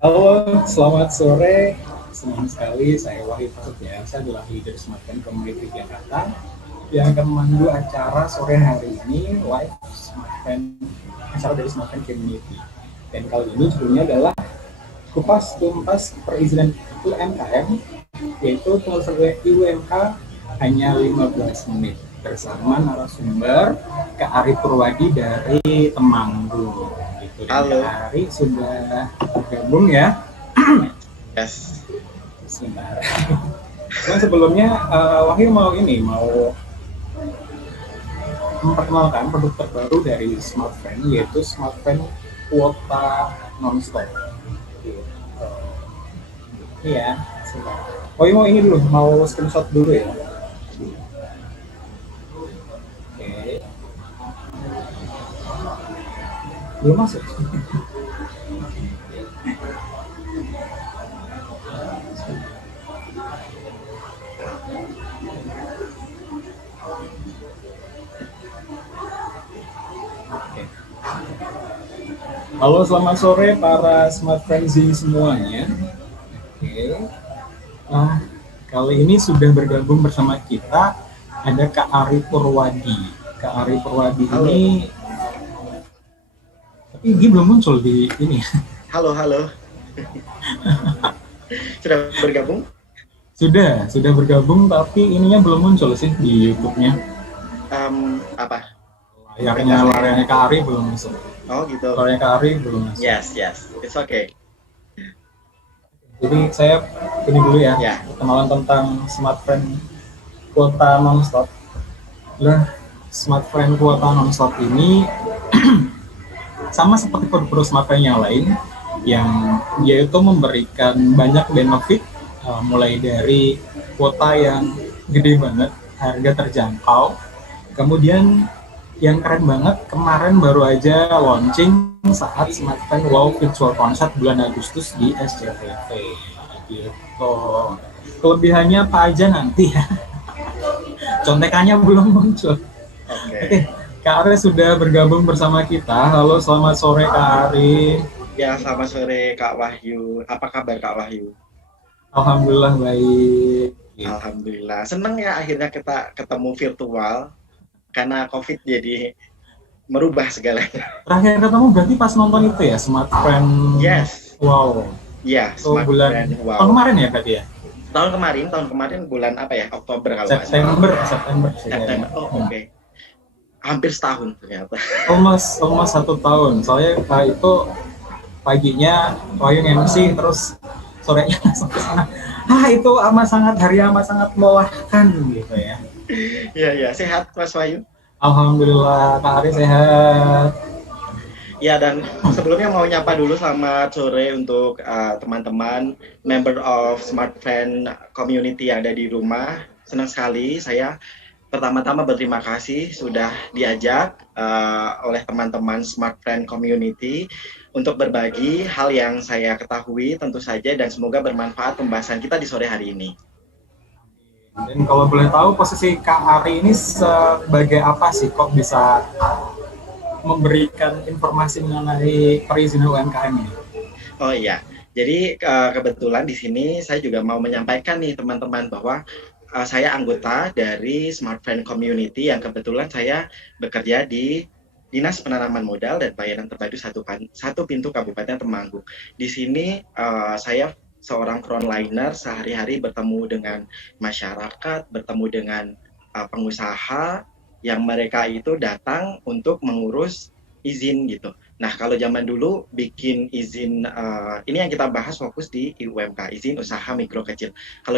Halo, selamat sore. Senang sekali saya Wahid Prasetya. Saya adalah leader Smartphone Community Jakarta yang akan memandu acara sore hari ini live Smartphone acara dari Smartphone Community. Dan kali ini judulnya adalah kupas tuntas perizinan UMKM, yaitu tulisan UMK hanya 15 menit bersama narasumber Kak Ari Purwadi dari Temanggung. Gitu. Dan Halo. Kak Ari sudah bergabung ya. Yes. Sebentar. Dan sebelumnya Wahyu mau memperkenalkan produk terbaru dari Smartfren, yaitu Smartfren kuota nonstop. Gitu. Iya, sebentar. Wahyu mau ini dulu, mau screenshot dulu ya. Oke, belum masuk. Oke. Halo, selamat sore para Smart Frenzy semuanya. Oke. Nah, kali ini sudah bergabung bersama kita ada Kak Ari Purwadi. Kak Ari Purwadi Halo. ini, tapi dia belum muncul di ini. Halo. Sudah bergabung? Sudah bergabung, tapi ininya belum muncul sih di YouTube-nya. Apa? Layarnya Kak Ari belum masuk. Oh gitu. Layarnya Kak Ari belum masuk. Yes. It's okay. Jadi saya ini dulu ya, Ya. kenalan tentang Smartfren kuota nonstop. Nah, Smartfren kuota nonstop ini sama seperti produk-produk smartphone yang lain, yang dia itu memberikan banyak benefit, mulai dari kuota yang gede banget, harga terjangkau, kemudian yang keren banget kemarin baru aja launching saat Smartphone Wow Virtual Concert bulan Agustus di SCTV gitu. Kelebihannya apa aja nanti ya, contekannya belum muncul. Oke, Kak Ari sudah bergabung bersama kita. Halo, selamat sore Kak Ari. Ya, selamat sore Kak Wahyu. Apa kabar Kak Wahyu? Alhamdulillah baik. Alhamdulillah. Senang ya akhirnya kita ketemu virtual karena COVID jadi merubah segalanya. Terakhir ketemu berarti pas nonton itu ya, Smartphone. Yes. Wow. Ya, bulan wow. Tahun kemarin ya berarti ya? Tahun kemarin bulan apa ya? Oktober kalau September. Oh, oke. Hampir setahun ternyata. Almost 1 tahun. Soalnya itu paginya Wahyu MC, terus sorenya langsung ke sana. Itu hari amat sangat melelahkan gitu ya. Iya, sehat Mas Wahyu. Alhamdulillah, Kak Ari sehat. Ya, dan sebelumnya mau nyapa dulu selamat sore untuk teman-teman member of Smartfren Community yang ada di rumah. Senang sekali saya pertama-tama berterima kasih sudah diajak oleh teman-teman Smartfren Community untuk berbagi hal yang saya ketahui tentu saja, dan semoga bermanfaat pembahasan kita di sore hari ini. Dan kalau boleh tahu posisi Kak Ari ini sebagai apa sih, kok bisa memberikan informasi mengenai perizinan UMKM ini? Oh iya, jadi kebetulan di sini saya juga mau menyampaikan nih teman-teman bahwa saya anggota dari Smartfren Community yang kebetulan saya bekerja di Dinas Penanaman Modal dan Bayaran Terpadu satu pintu Kabupaten Temanggung. Di sini saya seorang frontliner, sehari-hari bertemu dengan masyarakat, bertemu dengan pengusaha yang mereka itu datang untuk mengurus izin gitu. Nah, kalau zaman dulu bikin izin, ini yang kita bahas fokus di UMK, izin usaha mikro kecil. Kalau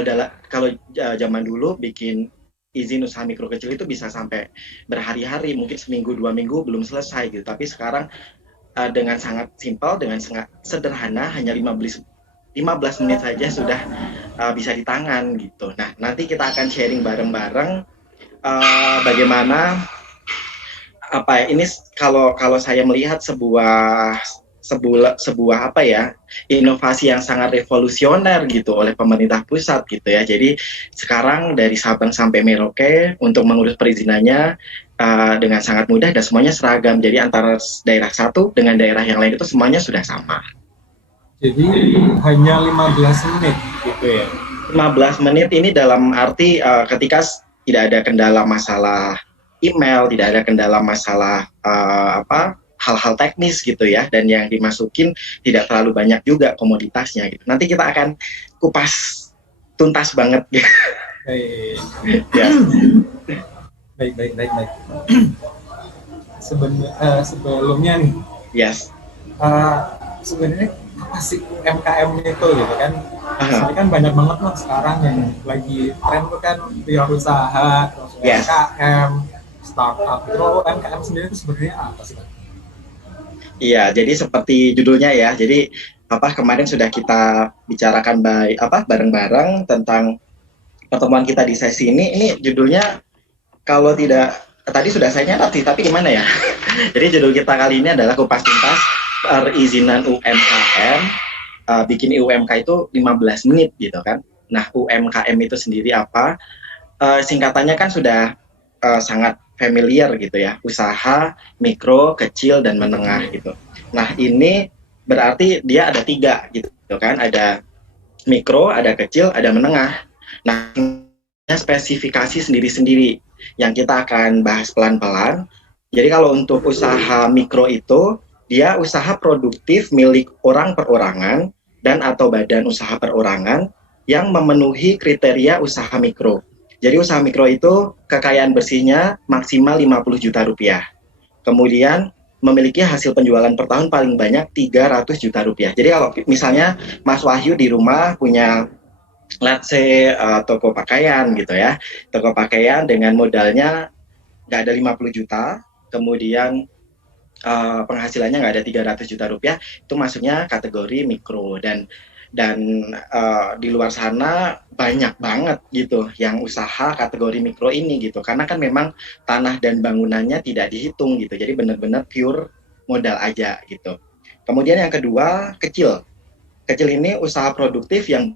zaman dulu bikin izin usaha mikro kecil itu bisa sampai berhari-hari, mungkin seminggu 2 minggu belum selesai gitu. Tapi sekarang dengan sangat simpel, dengan sangat sederhana, hanya 15 menit saja sudah bisa di tangan gitu. Nah, nanti kita akan sharing bareng-bareng bagaimana apa ya, ini kalau saya melihat sebuah apa ya, inovasi yang sangat revolusioner gitu oleh pemerintah pusat gitu ya. Jadi sekarang dari Sabang sampai Merauke untuk mengurus perizinannya dengan sangat mudah dan semuanya seragam. Jadi antara daerah satu dengan daerah yang lain itu semuanya sudah sama. Jadi hanya 15 menit gitu ya. 15 menit ini dalam arti ketika tidak ada kendala masalah email, tidak ada kendala masalah hal-hal teknis gitu ya, dan yang dimasukin tidak terlalu banyak juga komoditasnya gitu. Nanti kita akan kupas tuntas banget gitu. Baik, Ya. baik. Sebelumnya nih, Yes. sebenarnya apa sih UMKM itu gitu kan? Aha. Soalnya kan banyak banget loh sekarang yang lagi tren tuh kan wirausaha, terus Yes. UMKM, startup. Itu UMKM sendiri itu sebenarnya apa sih? Iya, jadi seperti judulnya ya. Jadi kemarin sudah kita bicarakan bareng-bareng tentang pertemuan kita di sesi ini. Ini judulnya kalau tidak tadi sudah saya nyatat sih, tapi gimana ya? Jadi judul kita kali ini adalah kupas tuntas perizinan UMKM. Bikin UMK itu 15 menit gitu kan. Nah, UMKM itu sendiri apa? Singkatannya kan sudah sangat familiar gitu ya, usaha mikro, kecil, dan menengah gitu. Nah, ini berarti dia ada 3 gitu kan, ada mikro, ada kecil, ada menengah. Nah, spesifikasi sendiri-sendiri yang kita akan bahas pelan-pelan. Jadi kalau untuk usaha mikro itu, dia usaha produktif milik orang perorangan dan atau badan usaha perorangan yang memenuhi kriteria usaha mikro. Jadi usaha mikro itu kekayaan bersihnya maksimal 50 juta rupiah. Kemudian memiliki hasil penjualan per tahun paling banyak 300 juta rupiah. Jadi kalau misalnya Mas Wahyu di rumah punya let's say toko pakaian gitu ya. Toko pakaian dengan modalnya nggak ada 50 juta, kemudian penghasilannya nggak ada 300 juta rupiah, itu masuknya kategori mikro. Dan di luar sana banyak banget gitu yang usaha kategori mikro ini gitu, karena kan memang tanah dan bangunannya tidak dihitung gitu, jadi benar-benar pure modal aja gitu. Kemudian yang kedua, kecil ini usaha produktif yang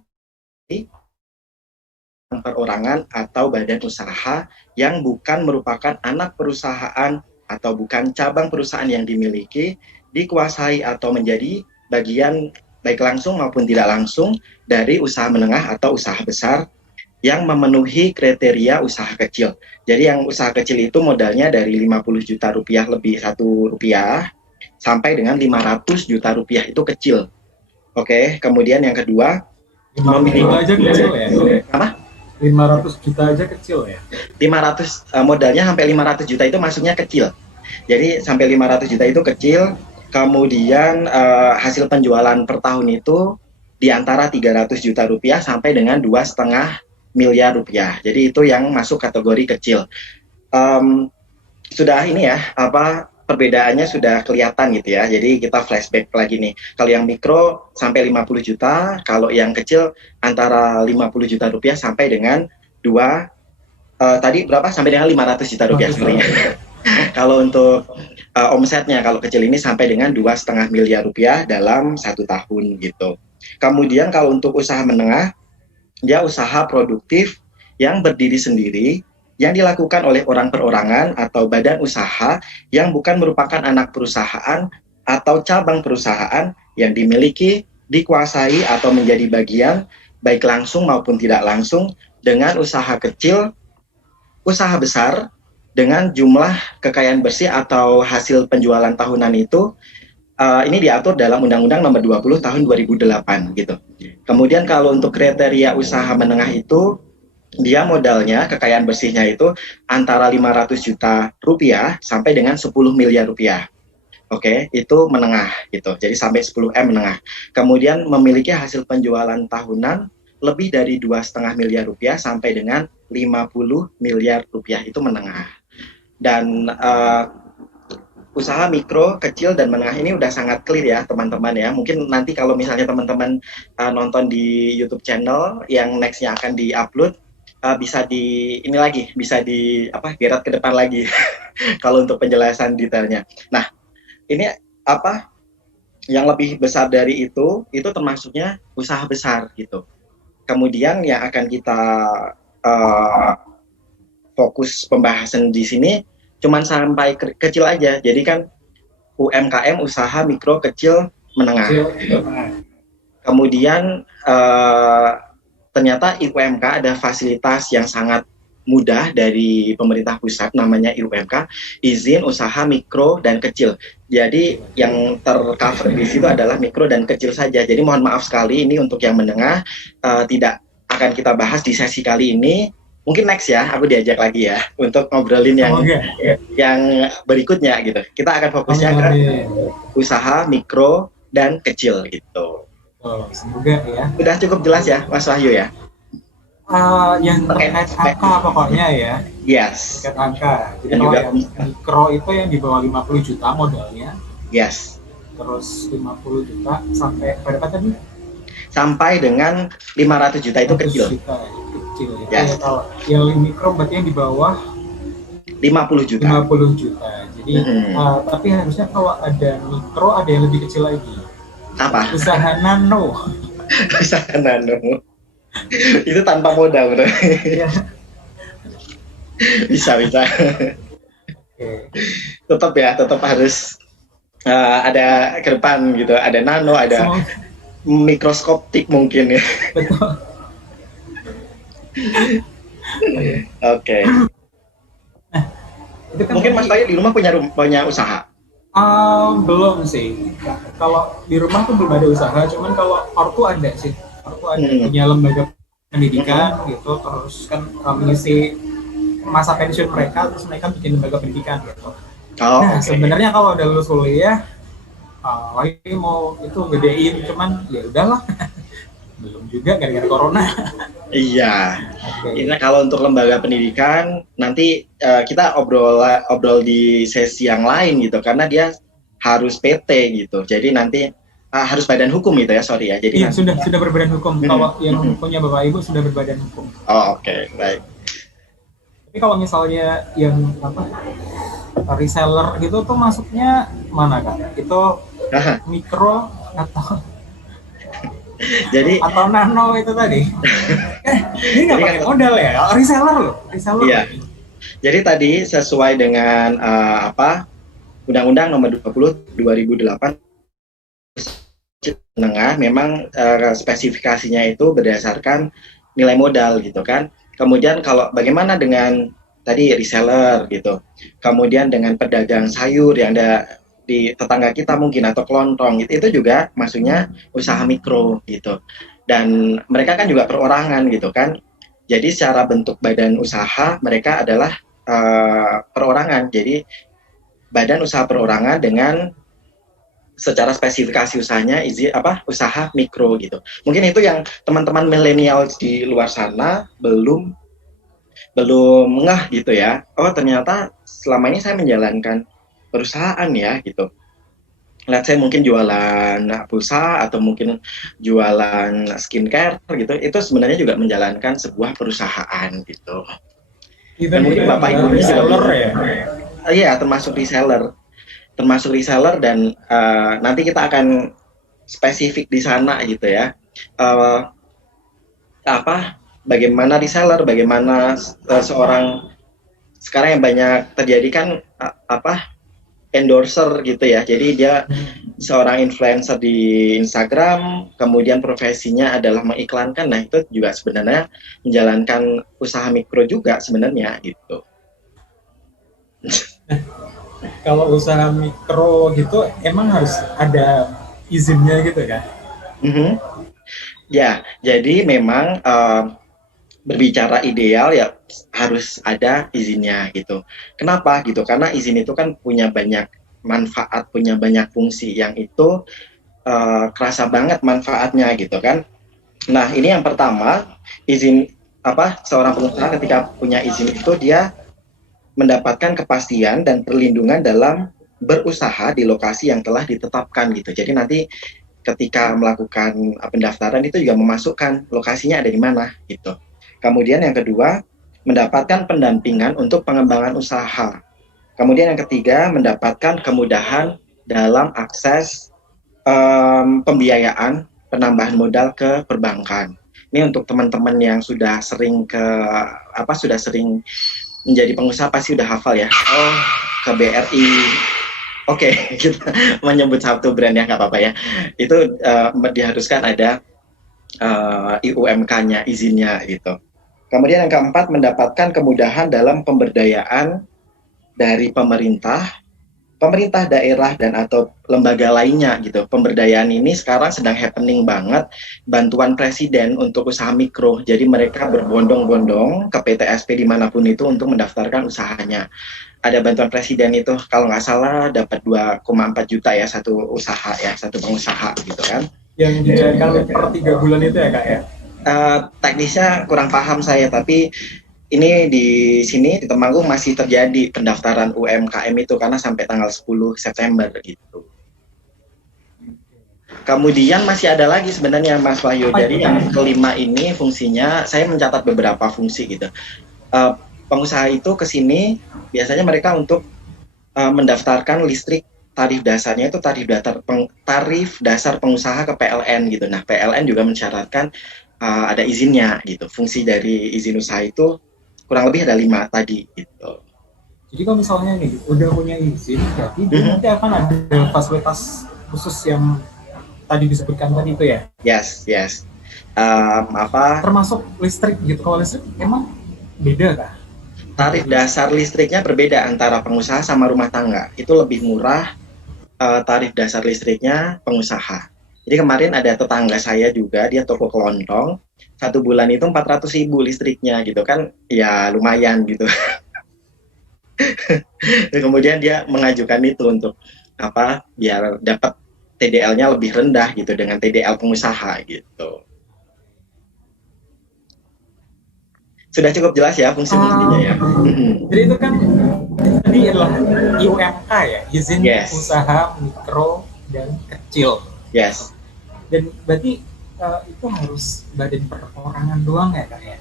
perorangan atau badan usaha yang bukan merupakan anak perusahaan atau bukan cabang perusahaan yang dimiliki, dikuasai atau menjadi bagian baik langsung maupun tidak langsung dari usaha menengah atau usaha besar yang memenuhi kriteria usaha kecil. Jadi yang usaha kecil itu modalnya dari 50 juta rupiah lebih 1 rupiah sampai dengan 500 juta rupiah, itu kecil. Oke, kemudian yang kedua, 500 juta aja kecil ya? Apa? 500 juta aja kecil ya? 500 modalnya sampai 500 juta itu masuknya kecil. Jadi sampai 500 juta itu kecil. Kemudian hasil penjualan per tahun itu di antara 300 juta rupiah sampai dengan 2,5 miliar rupiah. Jadi itu yang masuk kategori kecil. Sudah ini ya, perbedaannya sudah kelihatan gitu ya. Jadi kita flashback lagi nih. Kalau yang mikro sampai 50 juta, kalau yang kecil antara 50 juta rupiah sampai dengan tadi berapa? Sampai dengan 500 juta rupiah sebenarnya. Kalau untuk omsetnya, kalau kecil ini sampai dengan 2,5 miliar rupiah dalam 1 tahun gitu. Kemudian kalau untuk usaha menengah, dia usaha produktif yang berdiri sendiri, yang dilakukan oleh orang perorangan atau badan usaha yang bukan merupakan anak perusahaan atau cabang perusahaan yang dimiliki, dikuasai atau menjadi bagian baik langsung maupun tidak langsung dengan usaha kecil, usaha besar, dengan jumlah kekayaan bersih atau hasil penjualan tahunan itu ini diatur dalam Undang-Undang Nomor 20 Tahun 2008 gitu. Kemudian kalau untuk kriteria usaha menengah itu, dia modalnya kekayaan bersihnya itu antara 500 juta rupiah sampai dengan 10 miliar rupiah. Oke, itu menengah gitu. Jadi sampai 10 M menengah. Kemudian memiliki hasil penjualan tahunan lebih dari 2,5 miliar rupiah sampai dengan 50 miliar rupiah, itu menengah. Dan usaha mikro, kecil, dan menengah ini udah sangat clear ya teman-teman ya. Mungkin nanti kalau misalnya teman-teman nonton di YouTube channel yang nextnya akan di-upload, bisa geret ke depan lagi kalau untuk penjelasan detailnya. Nah, ini yang lebih besar dari itu termasuknya usaha besar gitu. Kemudian yang akan kita fokus pembahasan di sini cuman sampai kecil aja. Jadi kan UMKM, usaha mikro, kecil, menengah. Kecil, gitu. Kemudian ternyata IUMK ada fasilitas yang sangat mudah dari pemerintah pusat, namanya IUMK, izin usaha mikro dan kecil. Jadi yang tercover di situ adalah mikro dan kecil saja. Jadi mohon maaf sekali ini untuk yang menengah tidak akan kita bahas di sesi kali ini. Mungkin next ya, aku diajak lagi ya untuk ngobrolin yang berikutnya gitu. Kita akan fokusnya ke usaha mikro dan kecil gitu. Semoga ya. Sudah cukup jelas ya, Mas Wahyu ya? Yang terkait angka pokoknya ya. Yes. Terkait angka. Jadi kalau yang mikro itu yang di bawah 50 juta modalnya. Yes. Terus 50 juta sampai berapa tadi? Sampai dengan 500 juta itu kecil. Juta, kecil ya. Yes. Kalau yang mikro berarti yang di bawah 50 juta. 50 juta. Jadi tapi harusnya kalau ada mikro ada yang lebih kecil lagi. Apa? Usaha nano. Usaha nano. Itu tanpa modal, bro. Ya. bisa. Tetap harus ada ke depan gitu. Ada nano, ada mikroskopik mungkin ya. Betul. Oke. Nah, itu kan mungkin Mas Tayo di rumah punya usaha? Belum sih. Kalau di rumah tuh belum ada usaha, cuman kalau ortu ada sih. Ortu ada punya lembaga pendidikan gitu, terus kan mengisi masa pensiun mereka, terus mereka bikin lembaga pendidikan gitu. Sebenarnya kalau udah lulus kuliah, lagi mau itu gedein, cuman ya udahlah. Belum juga gara-gara corona. Iya. Ini kalau untuk lembaga pendidikan nanti kita obrol di sesi yang lain gitu, karena dia harus PT gitu. Jadi nanti harus badan hukum gitu ya, sorry ya. Jadi sudah berbadan hukum. Kalau yang punya Bapak Ibu sudah berbadan hukum. Oke, baik. Tapi kalau misalnya yang reseller gitu tuh masuknya mana Kak? Itu mikro atau jadi atau nano itu tadi? Ini nggak pakai modal ya? Reseller loh, reseller. Iya. Jadi tadi sesuai dengan Undang-Undang Nomor 20 2008 menengah, memang spesifikasinya itu berdasarkan nilai modal gitu kan. Kemudian kalau bagaimana dengan tadi reseller gitu, kemudian dengan pedagang sayur yang ada di tetangga kita mungkin atau kelontong itu juga maksudnya usaha mikro gitu, dan mereka kan juga perorangan gitu kan. Jadi secara bentuk badan usaha mereka adalah perorangan, jadi badan usaha perorangan dengan secara spesifikasi usahanya usaha mikro gitu. Mungkin itu yang teman-teman milenial di luar sana belum ngeh gitu ya. Oh ternyata selama ini saya menjalankan perusahaan ya gitu. Lihat saya mungkin jualan pulsa atau mungkin jualan skincare gitu. Itu sebenarnya juga menjalankan sebuah perusahaan gitu. Dan mungkin Bapak Ibu reseller ya. Iya, termasuk reseller dan nanti kita akan spesifik di sana gitu ya. Bagaimana reseller, bagaimana seorang sekarang yang banyak terjadi kan endorser gitu ya. Jadi dia seorang influencer di Instagram, kemudian profesinya adalah mengiklankan. Nah, itu juga sebenarnya menjalankan usaha mikro juga sebenarnya gitu. Kalau usaha mikro gitu emang harus ada izinnya gitu kan? Ya, jadi memang berbicara ideal ya harus ada izinnya gitu. Kenapa gitu? Karena izin itu kan punya banyak manfaat, punya banyak fungsi yang itu kerasa banget manfaatnya gitu kan. Nah, ini yang pertama, izin seorang pengusaha ketika punya izin itu dia mendapatkan kepastian dan perlindungan dalam berusaha di lokasi yang telah ditetapkan gitu. Jadi nanti ketika melakukan pendaftaran itu juga memasukkan lokasinya ada di mana gitu. Kemudian yang kedua, mendapatkan pendampingan untuk pengembangan usaha. Kemudian yang ketiga, mendapatkan kemudahan dalam akses pembiayaan penambahan modal ke perbankan. Ini untuk teman-teman yang sudah sering menjadi pengusaha pasti udah hafal ya. Ke BRI, Oke, kita menyebut satu brand ya nggak apa-apa ya. Itu diharuskan ada IUMK-nya, izinnya gitu. Kemudian yang keempat, mendapatkan kemudahan dalam pemberdayaan dari pemerintah daerah dan atau lembaga lainnya gitu. Pemberdayaan ini sekarang sedang happening banget, bantuan presiden untuk usaha mikro. Jadi mereka berbondong-bondong ke PTSP dimanapun itu untuk mendaftarkan usahanya. Ada bantuan presiden itu kalau nggak salah dapat 2,4 juta ya satu usaha ya, satu pengusaha gitu kan. Yang dicairkan per 3 bulan itu ya Kak ya? Teknisnya kurang paham saya, tapi ini di sini di Temanggung masih terjadi pendaftaran UMKM itu karena sampai tanggal 10 September gitu. Kemudian masih ada lagi sebenarnya Mas Wahyu. Jadi yang kelima ini fungsinya, saya mencatat beberapa fungsi gitu. Pengusaha itu ke sini biasanya mereka untuk mendaftarkan listrik, tarif dasarnya itu tarif dasar pengusaha ke PLN gitu. Nah, PLN juga mensyaratkan ada izinnya gitu. Fungsi dari izin usaha itu kurang lebih ada 5 tadi gitu. Jadi kalau misalnya nih udah punya izin, berarti nanti akan ada fasilitas khusus yang tadi disebutkan tadi itu ya? Yes. Termasuk listrik gitu. Kalau listrik emang beda kah? Tarif dasar listriknya berbeda antara pengusaha sama rumah tangga. Itu lebih murah tarif dasar listriknya pengusaha. Jadi kemarin ada tetangga saya juga, dia toko kelontong, 1 bulan itu 400.000 listriknya gitu kan, ya lumayan gitu. Kemudian dia mengajukan itu untuk biar dapat TDL-nya lebih rendah gitu dengan TDL pengusaha gitu. Sudah cukup jelas ya fungsi-fungsinya ya. Jadi itu kan tadi adalah IUMK ya, izin usaha mikro dan kecil. Yes. Dan berarti itu harus badan perorangan doang ya Kak ya?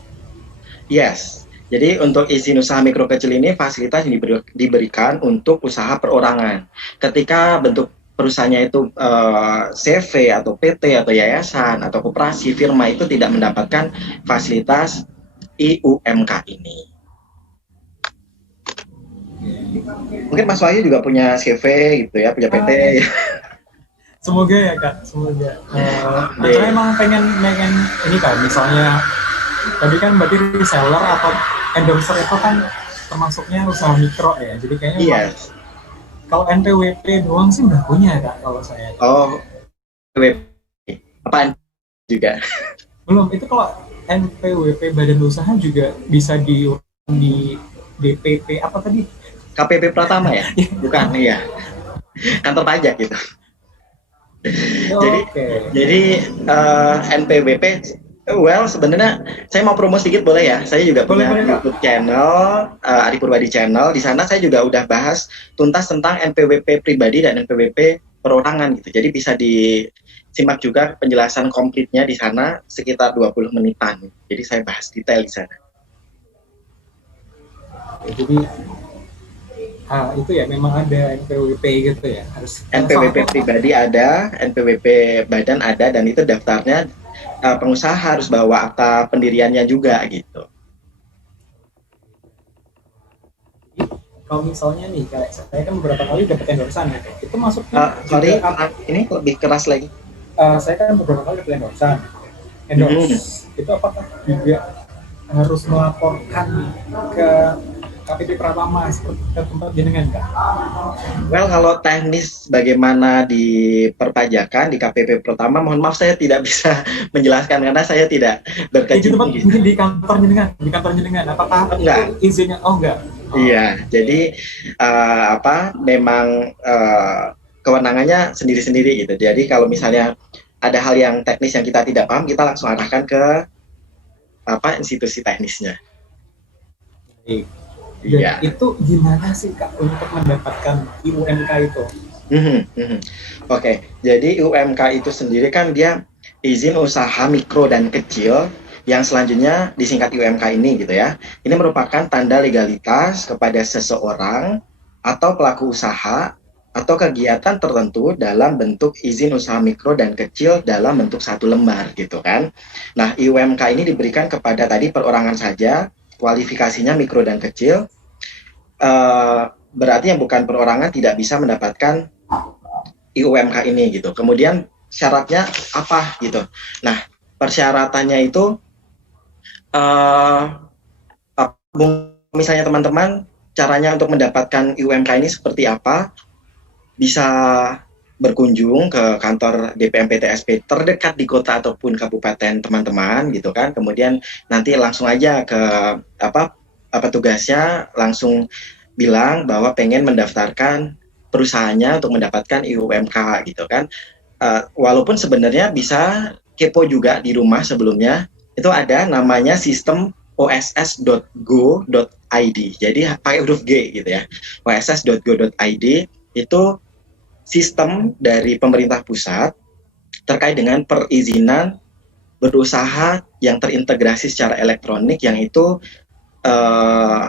Yes. Jadi untuk izin usaha mikro kecil ini fasilitas yang diberikan untuk usaha perorangan. Ketika bentuk perusahaannya itu CV atau PT atau yayasan atau koperasi, firma itu tidak mendapatkan fasilitas IUMK ini. Mungkin Mas Wahyu juga punya CV gitu ya, punya PT. Semoga ya Kak, semoga. Saya emang pengen ini Kak, misalnya tadi kan berarti reseller atau endorser itu kan termasuknya usaha mikro ya, jadi kayaknya kalau NPWP doang sih udah punya Kak kalau saya. Oh, NPWP apaan juga? Belum, itu kalau NPWP badan usaha juga bisa di DPP apa tadi? KPP Pratama ya? Bukan, iya. Kantor pajak gitu. Jadi NPWP, sebenarnya saya mau promo sedikit boleh ya? Saya juga punya YouTube channel, Ari Purwadi Channel. Di sana saya juga udah bahas tuntas tentang NPWP pribadi dan NPWP perorangan gitu. Jadi bisa disimak juga penjelasan komplitnya di sana sekitar 20 menitan. Jadi saya bahas detail di sana. Jadi itu ya memang ada NPWP gitu ya, harus NPWP pribadi ada, NPWP badan ada, dan itu daftarnya pengusaha harus bawa akta pendiriannya juga gitu. Kalau misalnya nih kayak saya kan beberapa kali dapat endorsan ya, itu masuknya ini lebih keras lagi. Saya kan beberapa kali dapat endorsan, itu apakah juga harus melaporkan ke KPP Pratama seperti tempat jenengan Kak? Well, kalau teknis bagaimana di perpajakan di KPP Pratama, mohon maaf saya tidak bisa menjelaskan karena saya tidak berkecimpung di kantor jenengan, apakah enggak izinnya? Enggak. Iya, jadi memang kewenangannya sendiri-sendiri gitu. Jadi kalau misalnya ada hal yang teknis yang kita tidak paham, kita langsung arahkan ke institusi teknisnya. Dan itu gimana sih Kak untuk mendapatkan IUMK itu? Oke, jadi IUMK itu sendiri kan dia izin usaha mikro dan kecil yang selanjutnya disingkat IUMK ini gitu ya. Ini merupakan tanda legalitas kepada seseorang atau pelaku usaha atau kegiatan tertentu dalam bentuk izin usaha mikro dan kecil dalam bentuk 1 lembar gitu kan. Nah, IUMK ini diberikan kepada tadi perorangan saja, kualifikasinya mikro dan kecil. berarti yang bukan perorangan tidak bisa mendapatkan IUMK ini gitu. Kemudian syaratnya apa gitu. Nah, persyaratannya itu misalnya teman-teman caranya untuk mendapatkan IUMK ini seperti apa, bisa berkunjung ke kantor DPMP-TSP terdekat di kota ataupun kabupaten teman-teman gitu kan. Kemudian nanti langsung aja ke tugasnya langsung bilang bahwa pengen mendaftarkan perusahaannya untuk mendapatkan IUMK gitu kan. Walaupun sebenarnya bisa kepo juga di rumah sebelumnya, itu ada namanya sistem oss.go.id. Jadi pakai huruf G gitu ya. oss.go.id itu sistem dari pemerintah pusat terkait dengan perizinan berusaha yang terintegrasi secara elektronik, yang itu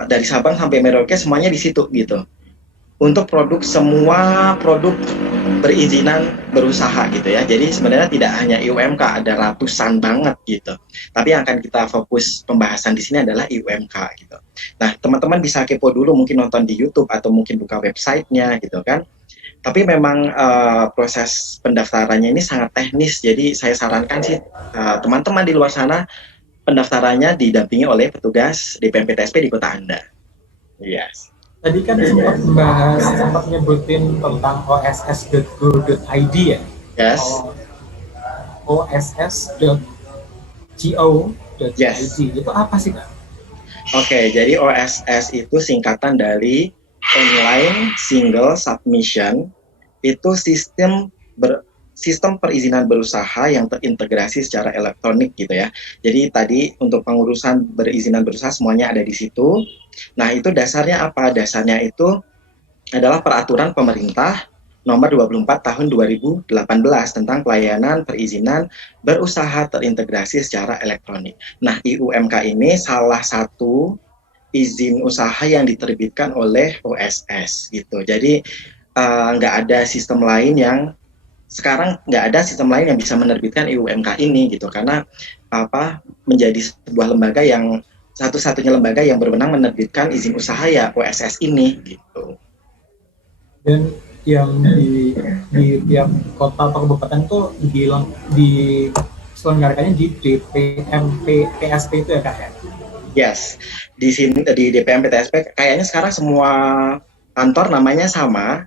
dari Sabang sampai Merauke semuanya di situ gitu. Untuk semua produk perizinan berusaha gitu ya. Jadi sebenarnya tidak hanya IUMK, ada ratusan banget gitu. Tapi yang akan kita fokus pembahasan di sini adalah IUMK gitu. Nah, teman-teman bisa kepo dulu, mungkin nonton di YouTube atau mungkin buka websitenya gitu kan. Tapi memang proses pendaftarannya ini sangat teknis, jadi saya sarankan sih teman-teman di luar sana pendaftarannya didampingi oleh petugas DPMP-TSP di kota Anda. Yes. Tadi kan sempat nyebutin tentang oss.go.id ya? Yes. oss.go.id. Yes. Itu apa sih, Kak? Oke, jadi OSS itu singkatan dari Online Single Submission. Itu sistem perizinan berusaha yang terintegrasi secara elektronik gitu ya. Jadi tadi untuk pengurusan perizinan berusaha semuanya ada di situ. Nah, itu dasarnya apa? Dasarnya itu adalah peraturan pemerintah nomor 24 tahun 2018 tentang pelayanan perizinan berusaha terintegrasi secara elektronik. Nah, IUMK ini salah satu izin usaha yang diterbitkan oleh OSS gitu. Jadi nggak ada sistem lain sekarang yang bisa menerbitkan IUMK ini gitu, karena menjadi sebuah lembaga yang satu-satunya lembaga yang berwenang menerbitkan izin usaha ya OSS ini gitu. Dan yang di tiap kota atau kabupaten tuh diselenggarakannya di DPMP-TSP itu ya, Kak ya? Yes, di sini di DPMP-TSP kayaknya sekarang semua kantor namanya sama.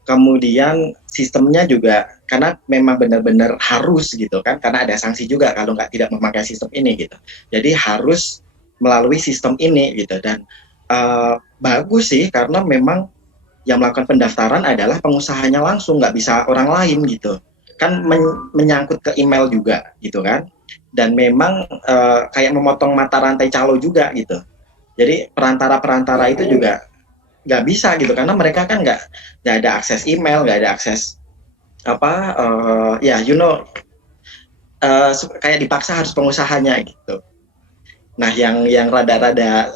Kemudian sistemnya juga, karena memang benar-benar harus gitu kan, karena ada sanksi juga kalau tidak memakai sistem ini gitu. Jadi harus melalui sistem ini gitu. Dan bagus sih, karena memang yang melakukan pendaftaran adalah pengusahanya langsung, nggak bisa orang lain gitu. Kan menyangkut ke email juga gitu kan. Dan memang kayak memotong mata rantai calo juga gitu. Jadi perantara-perantara itu juga nggak bisa gitu, karena mereka kan nggak ada akses email, nggak ada akses kayak dipaksa harus pengusahanya gitu. Nah, yang rada-rada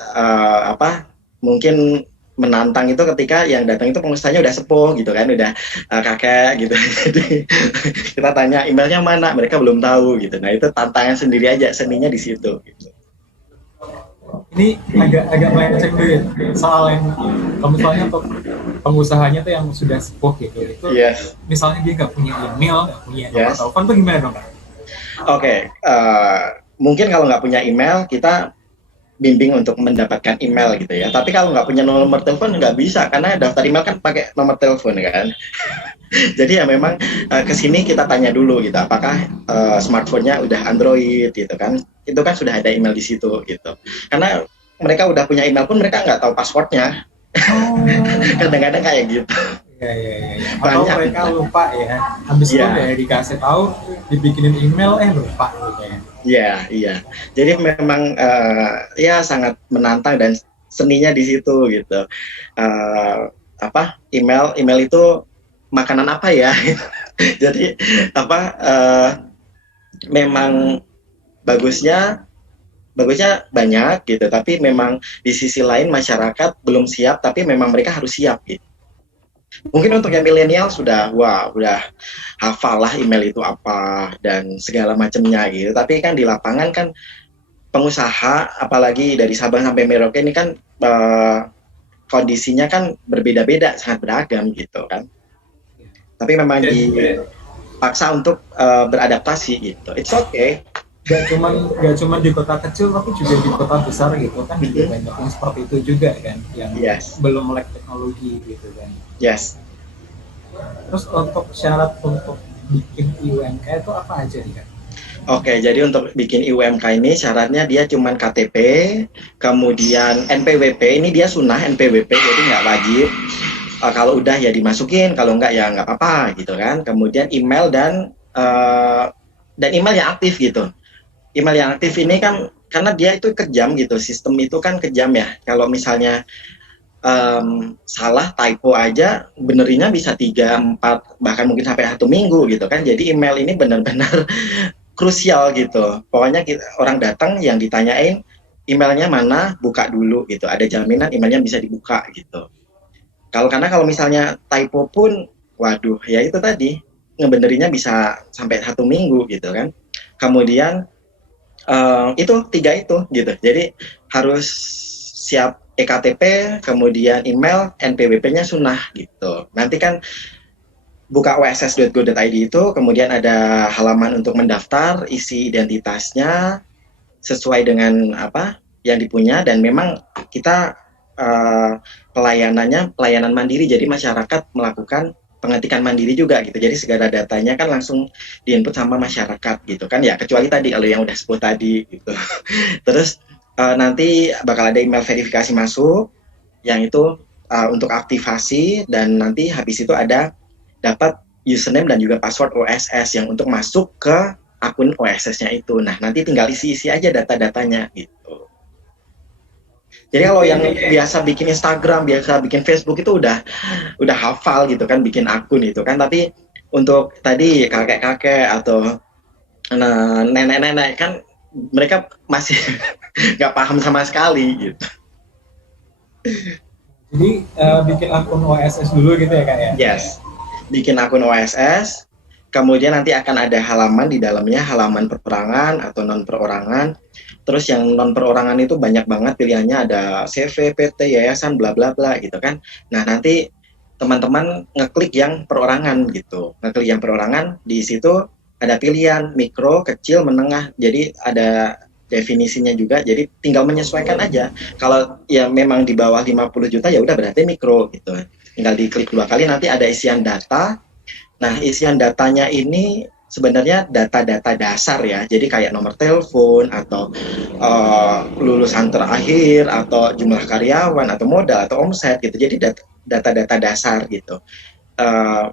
mungkin menantang itu ketika yang datang itu pengusahanya udah sepuh gitu kan, udah kakek gitu. Jadi kita tanya emailnya mana, mereka belum tahu gitu. Nah, itu tantangan sendiri aja, seninya di situ gitu. Ini agak melenceng dulu ya, soal yang misalnya pengusahanya tuh yang sudah sepuh gitu, itu yes. Misalnya dia nggak punya email, nggak punya nomor telepon, tuh gimana dong, Kak? Oke, mungkin kalau nggak punya email, kita bimbing untuk mendapatkan email gitu ya. Tapi kalau nggak punya nomor telepon nggak bisa, karena daftar email kan pakai nomor telepon kan. Jadi ya memang kesini kita tanya dulu gitu, apakah smartphone-nya udah Android gitu kan. Itu kan sudah ada email di situ gitu. Karena mereka udah punya email pun mereka nggak tahu passwordnya. Kadang-kadang kayak gitu. Iya. Atau mereka lupa ya. Habis itu ya dikasih tahu, dibikinin email, lupa gitu ya. Iya. Jadi memang sangat menantang dan seninya di situ gitu. Email itu makanan apa ya? Jadi memang bagusnya banyak gitu, tapi memang di sisi lain masyarakat belum siap, tapi memang mereka harus siap gitu. Mungkin untuk yang milenial udah hafal lah email itu apa dan segala macamnya gitu. Tapi kan di lapangan kan pengusaha, apalagi dari Sabang sampai Merauke ini kan kondisinya kan berbeda-beda, sangat beragam gitu kan. Tapi memang dipaksa untuk beradaptasi gitu. It's okay. Gak cuman di kota kecil tapi juga di kota besar gitu kan, juga banyak yang seperti itu juga kan, yang belum melek teknologi gitu kan. Yes. Terus untuk syarat untuk bikin IUMK itu apa aja nih kan? Oke, jadi untuk bikin IUMK ini syaratnya dia cuma KTP, kemudian NPWP, ini dia sunnah NPWP, jadi nggak wajib. Kalau udah ya dimasukin, kalau nggak ya nggak apa-apa gitu kan. Kemudian email dan email yang aktif gitu. Email yang aktif ini kan karena dia itu kejam gitu, sistem itu kan kejam ya. Kalau misalnya salah typo aja, benerinnya bisa 3, 4, bahkan mungkin sampai 1 minggu gitu kan. Jadi email ini benar-benar krusial gitu. Pokoknya orang datang yang ditanyain emailnya mana, buka dulu gitu. Ada jaminan emailnya bisa dibuka gitu. Karena kalau misalnya typo pun, waduh, ya itu tadi ngebenerinnya bisa sampai 1 minggu gitu kan. Kemudian itu 3 itu gitu. Jadi harus siap EKTP, kemudian email, NPWP-nya sunnah gitu. Nanti kan buka oss.go.id itu, kemudian ada halaman untuk mendaftar, isi identitasnya sesuai dengan apa yang dipunya, dan memang kita pelayanan mandiri, jadi masyarakat melakukan pengetikan mandiri juga gitu. Jadi segala datanya kan langsung diinput sama masyarakat gitu kan ya, kecuali tadi kalau yang udah sebut tadi gitu. Terus nanti bakal ada email verifikasi masuk yang itu untuk aktivasi, dan nanti habis itu ada dapat username dan juga password OSS yang untuk masuk ke akun OSS-nya itu. Nah, nanti tinggal isi-isi aja data-datanya gitu. Jadi kalau yang biasa bikin Instagram, biasa bikin Facebook itu udah hafal gitu kan, bikin akun itu kan. Tapi untuk tadi kakek-kakek atau nenek-nenek kan mereka masih nggak paham sama sekali gitu. Jadi bikin akun OSS dulu gitu ya Kak ya? Yes, bikin akun OSS, kemudian nanti akan ada halaman di dalamnya, halaman perorangan atau non perorangan. Terus yang non perorangan itu banyak banget pilihannya, ada CV, PT, yayasan, bla bla bla gitu kan. Nah, nanti teman-teman ngeklik yang perorangan gitu. Ngeklik yang perorangan, di situ ada pilihan mikro, kecil, menengah. Jadi ada definisinya juga. Jadi tinggal menyesuaikan aja. Kalau ya memang di bawah 50 juta ya udah berarti mikro gitu. Tinggal diklik 2 kali, nanti ada isian data. Nah, isian datanya ini sebenarnya data-data dasar ya, jadi kayak nomor telepon atau lulusan terakhir atau jumlah karyawan atau modal atau omset gitu. Jadi data-data dasar gitu.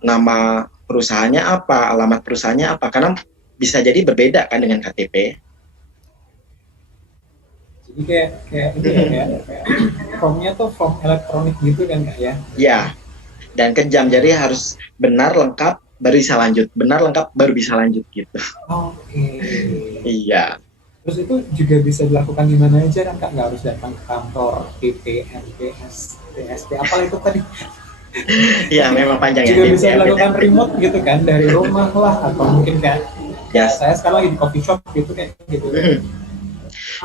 Nama perusahaannya apa, alamat perusahaannya apa, karena bisa jadi berbeda kan dengan KTP. Jadi kayak formnya tuh form elektronik gitu kan Kak ya? Ya, dan kejam, jadi harus benar lengkap baru bisa lanjut, benar lengkap baru bisa lanjut gitu. Oke. Iya. Terus itu juga bisa dilakukan di mana aja kan Kak? Nggak harus datang ke kantor PT, RPS, TSP, apa itu tadi? Iya, memang panjang juga ya. Juga bisa dilakukan remote gitu kan, dari rumah lah, atau mungkin kan. Ya, saya sekarang lagi di coffee shop gitu kayak gitu.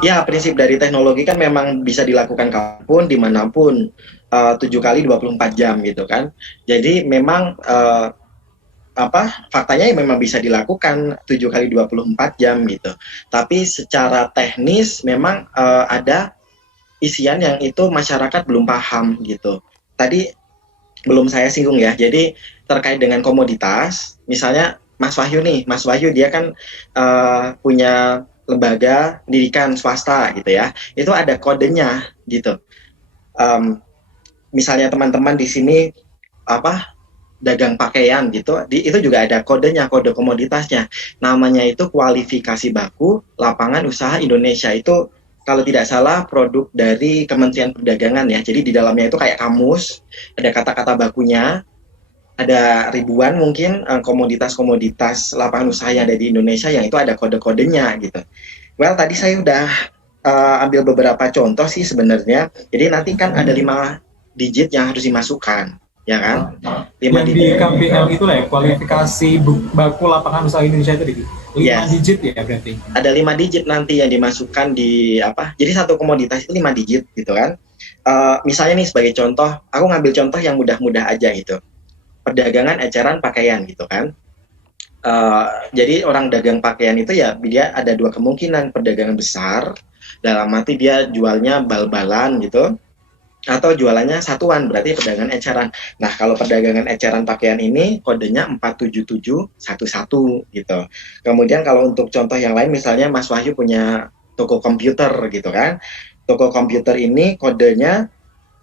Ya, prinsip dari teknologi kan memang bisa dilakukan kapanpun, dimanapun, 7 kali 24 jam gitu kan. Jadi memang faktanya memang bisa dilakukan 7 kali 24 jam gitu. Tapi secara teknis memang ada isian yang itu masyarakat belum paham gitu. Tadi belum saya singgung ya. Jadi terkait dengan komoditas, misalnya Mas Wahyu nih, Mas Wahyu dia kan punya lembaga pendidikan swasta gitu ya. Itu ada kodenya gitu. Misalnya teman-teman di sini dagang pakaian gitu, itu juga ada kodenya, kode komoditasnya. Namanya itu kualifikasi baku lapangan usaha Indonesia. Itu kalau tidak salah produk dari Kementerian Perdagangan ya. Jadi di dalamnya itu kayak kamus, ada kata-kata bakunya, ada ribuan mungkin komoditas-komoditas lapangan usaha yang ada di Indonesia yang itu ada kode-kodenya gitu. Well, tadi saya udah ambil beberapa contoh sih sebenarnya. Jadi nanti kan ada 5 digit yang harus dimasukkan. Ya kan? Yang di KBL itu lah ya, kualifikasi baku lapangan usaha Indonesia itu 5 digit ya berarti? Ada 5 digit nanti yang dimasukkan di Jadi satu komoditas itu 5 digit gitu kan. misalnya nih sebagai contoh, aku ngambil contoh yang mudah-mudah aja gitu. Perdagangan eceran pakaian gitu kan. Jadi orang dagang pakaian itu ya dia ada dua kemungkinan, perdagangan besar dalam arti dia jualnya bal-balan gitu, atau jualannya satuan berarti perdagangan eceran. Nah kalau perdagangan eceran pakaian ini kodenya 47711 gitu. Kemudian kalau untuk contoh yang lain misalnya Mas Wahyu punya toko komputer gitu kan, toko komputer ini kodenya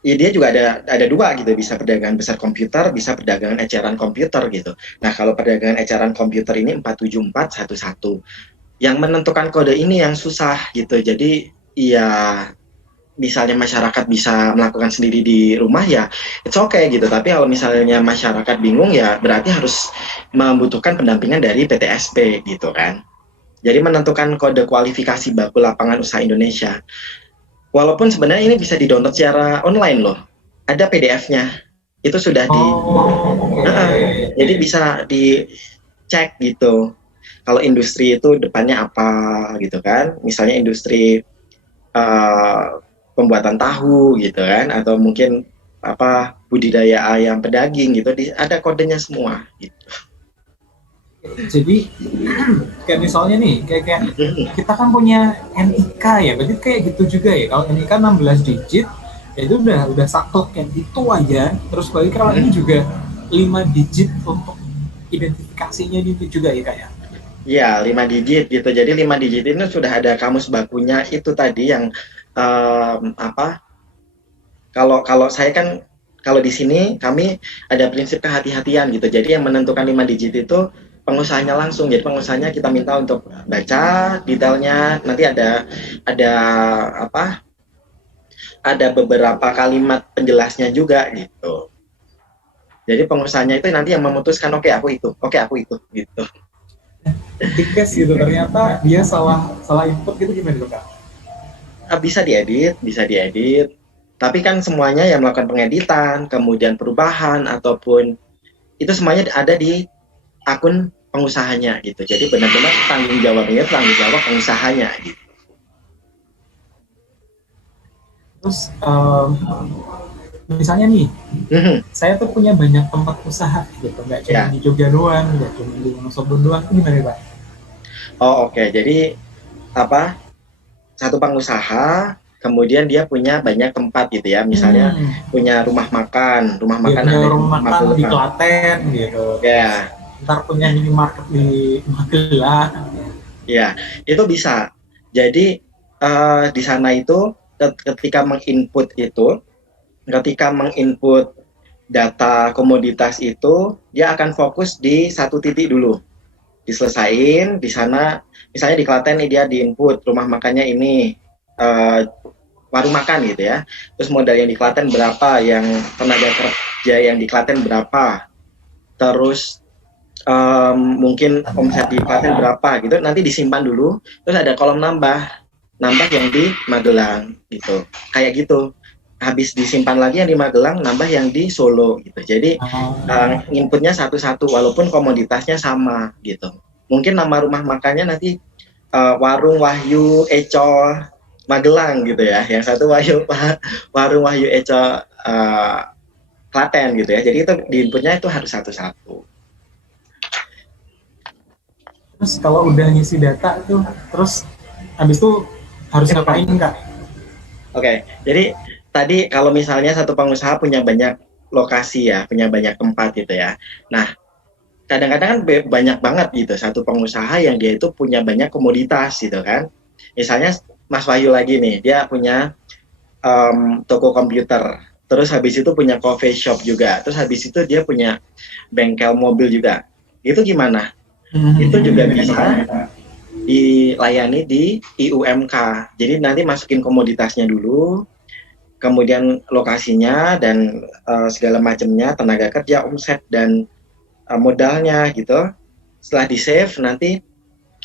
ya dia juga ada dua gitu, bisa perdagangan besar komputer, bisa perdagangan eceran komputer gitu. Nah kalau perdagangan eceran komputer ini 47411. Yang menentukan kode ini yang susah gitu. Jadi ya misalnya masyarakat bisa melakukan sendiri di rumah ya it's okay gitu. Tapi kalau misalnya masyarakat bingung ya berarti harus membutuhkan pendampingan dari PTSP gitu kan. Jadi menentukan kode kualifikasi baku lapangan usaha Indonesia. Walaupun sebenarnya ini bisa di-download secara online loh. Ada PDF-nya. Itu sudah di jadi bisa dicek gitu. Kalau industri itu depannya apa gitu kan. Misalnya industri pembuatan tahu gitu kan, atau mungkin apa budidaya ayam pedaging gitu, ada kodenya semua gitu. Jadi kayak misalnya nih, kayak kita kan punya NIK ya, berarti kayak gitu juga ya. Kalau NIK 16 digit, ya itu udah saklek yang itu aja. Terus balik kalau ini juga 5 digit untuk identifikasinya itu juga ya kayak. Iya, 5 digit gitu. Jadi 5 digit ini sudah ada kamus bakunya itu tadi yang apa? Kalau saya kan kalau di sini kami ada prinsip kehati-hatian gitu. Jadi yang menentukan 5 digit itu pengusahanya langsung. Jadi pengusahanya kita minta untuk baca detailnya. Nanti ada apa? Ada beberapa kalimat penjelasnya juga gitu. Jadi pengusahanya itu nanti yang memutuskan oke aku itu gitu. Dikes gitu ternyata dia salah input gitu gimana tuh Kak? Bisa diedit. Tapi kan semuanya yang melakukan pengeditan, kemudian perubahan ataupun itu semuanya ada di akun pengusahanya gitu. Jadi benar-benar tanggung jawab pengusahanya gitu. Terus misalnya nih, saya tuh punya banyak tempat usaha gitu, nggak cuma di Jogja doang, nggak cuma di Wonosobo doang, itu gimana Pak? Oh oke. Jadi apa? Satu pengusaha, kemudian dia punya banyak tempat gitu ya, misalnya punya rumah makan di Klaten gitu. Ya. Ntar punya minimarket di Magelang. Ya, itu bisa. Jadi di sana itu ketika menginput data komoditas itu, dia akan fokus di satu titik dulu. Diselesain di sana, misalnya di Klaten nih dia diinput rumah makannya ini warung makan gitu ya. Terus modal yang di Klaten berapa, yang tenaga kerja yang di Klaten berapa, terus mungkin omset di Klaten berapa gitu. Nanti disimpan dulu. Terus ada kolom nambah yang di Magelang gitu. Kayak gitu. Habis disimpan lagi yang di Magelang, nambah yang di Solo gitu. Jadi inputnya satu-satu walaupun komoditasnya sama gitu. Mungkin nama rumah makannya nanti Warung Wahyu Ecol Magelang gitu ya. Yang satu Warung Wahyu Ecol Klaten gitu ya. Jadi itu di inputnya itu harus satu-satu. Terus kalau udah ngisi data itu, terus habis itu harus ngapain Kak? Oke, jadi tadi kalau misalnya satu pengusaha punya banyak lokasi ya, punya banyak tempat gitu ya. Nah, kadang-kadang kan banyak banget gitu satu pengusaha yang dia itu punya banyak komoditas gitu kan. Misalnya Mas Wahyu lagi nih, dia punya toko komputer, terus habis itu punya coffee shop juga, terus habis itu dia punya bengkel mobil juga. Itu gimana? Itu juga bisa dilayani di IUMK. Jadi nanti masukin komoditasnya dulu, kemudian lokasinya dan segala macamnya, tenaga kerja, omset dan modalnya gitu. Setelah di save nanti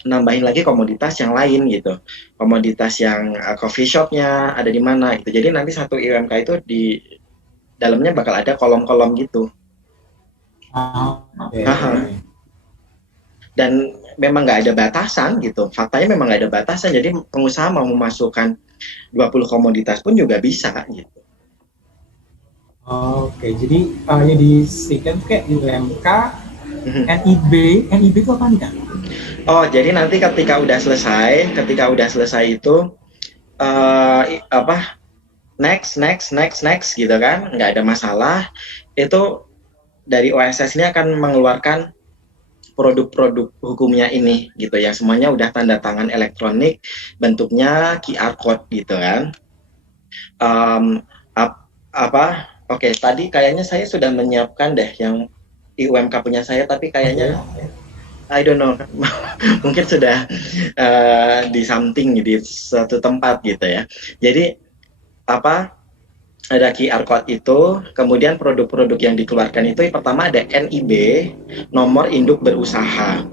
nambahin lagi komoditas yang lain gitu. Komoditas yang coffee shopnya ada di mana gitu. Jadi nanti satu IUMK itu di dalamnya bakal ada kolom-kolom gitu. Dan memang nggak ada batasan gitu. Faktanya memang nggak ada batasan. Jadi pengusaha mau memasukkan 20 komoditas pun juga bisa gitu. Oke, jadi yang disikan kayak UMK, NIB, NIB itu apa nih Kak? Oh, jadi nanti ketika udah selesai itu apa next gitu kan, nggak ada masalah. Itu dari OSS ini akan mengeluarkan produk-produk hukumnya ini gitu ya, semuanya udah tanda tangan elektronik, bentuknya QR code gitu kan. Um, apa? Oke, tadi kayaknya saya sudah menyiapkan deh yang IUMK punya saya, tapi kayaknya I don't know, mungkin sudah di something di suatu tempat gitu ya. Jadi apa? Ada QR code itu, kemudian produk-produk yang dikeluarkan itu pertama ada NIB, nomor induk berusaha.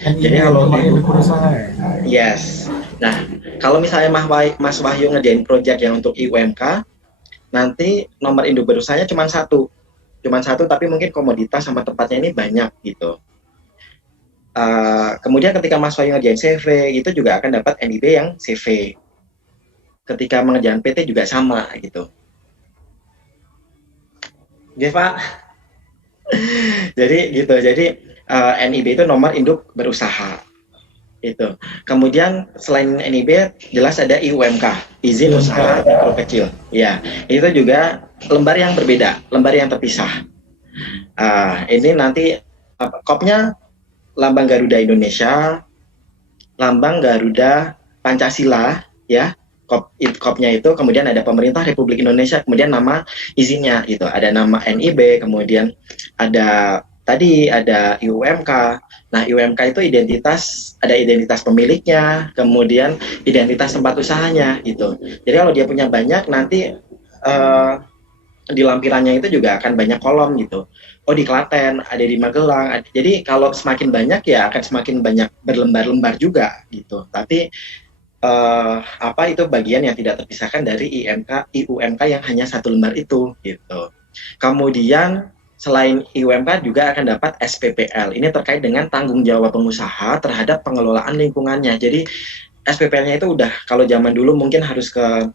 NIB Jadi kalau nomor induk berusaha ya? yes. Nah, kalau misalnya Mas Wahyu ngerjain project yang untuk IUMK, nanti nomor induk berusahanya cuma satu, tapi mungkin komoditas sama tempatnya ini banyak gitu. Kemudian ketika Mas Wahyu ngerjain CV, itu juga akan dapat NIB yang CV. Ketika mengerjakan PT juga sama gitu. Oke, Pak. Jadi gitu. Jadi NIB itu nomor induk berusaha. Itu. Kemudian selain NIB jelas ada IUMK, izin usaha mikro kecil. Ya, itu juga lembar yang berbeda, lembar yang terpisah. Ini nanti kopnya lambang Garuda Indonesia, lambang Garuda Pancasila, ya. Kopnya itu, kemudian ada pemerintah Republik Indonesia, kemudian nama izinnya itu ada nama NIB, kemudian ada tadi ada IUMK. Nah, IUMK itu ada identitas pemiliknya, kemudian identitas tempat usahanya gitu. Jadi kalau dia punya banyak, nanti di lampirannya itu juga akan banyak kolom gitu. Oh, di Klaten, ada di Magelang. Jadi kalau semakin banyak ya akan semakin banyak berlembar-lembar juga gitu. Tapi itu bagian yang tidak terpisahkan dari IUMK yang hanya satu lembar itu gitu. Kemudian selain IUMK juga akan dapat SPPL. Ini terkait dengan tanggung jawab pengusaha terhadap pengelolaan lingkungannya. Jadi SPPL-nya itu udah kalau zaman dulu mungkin harus ke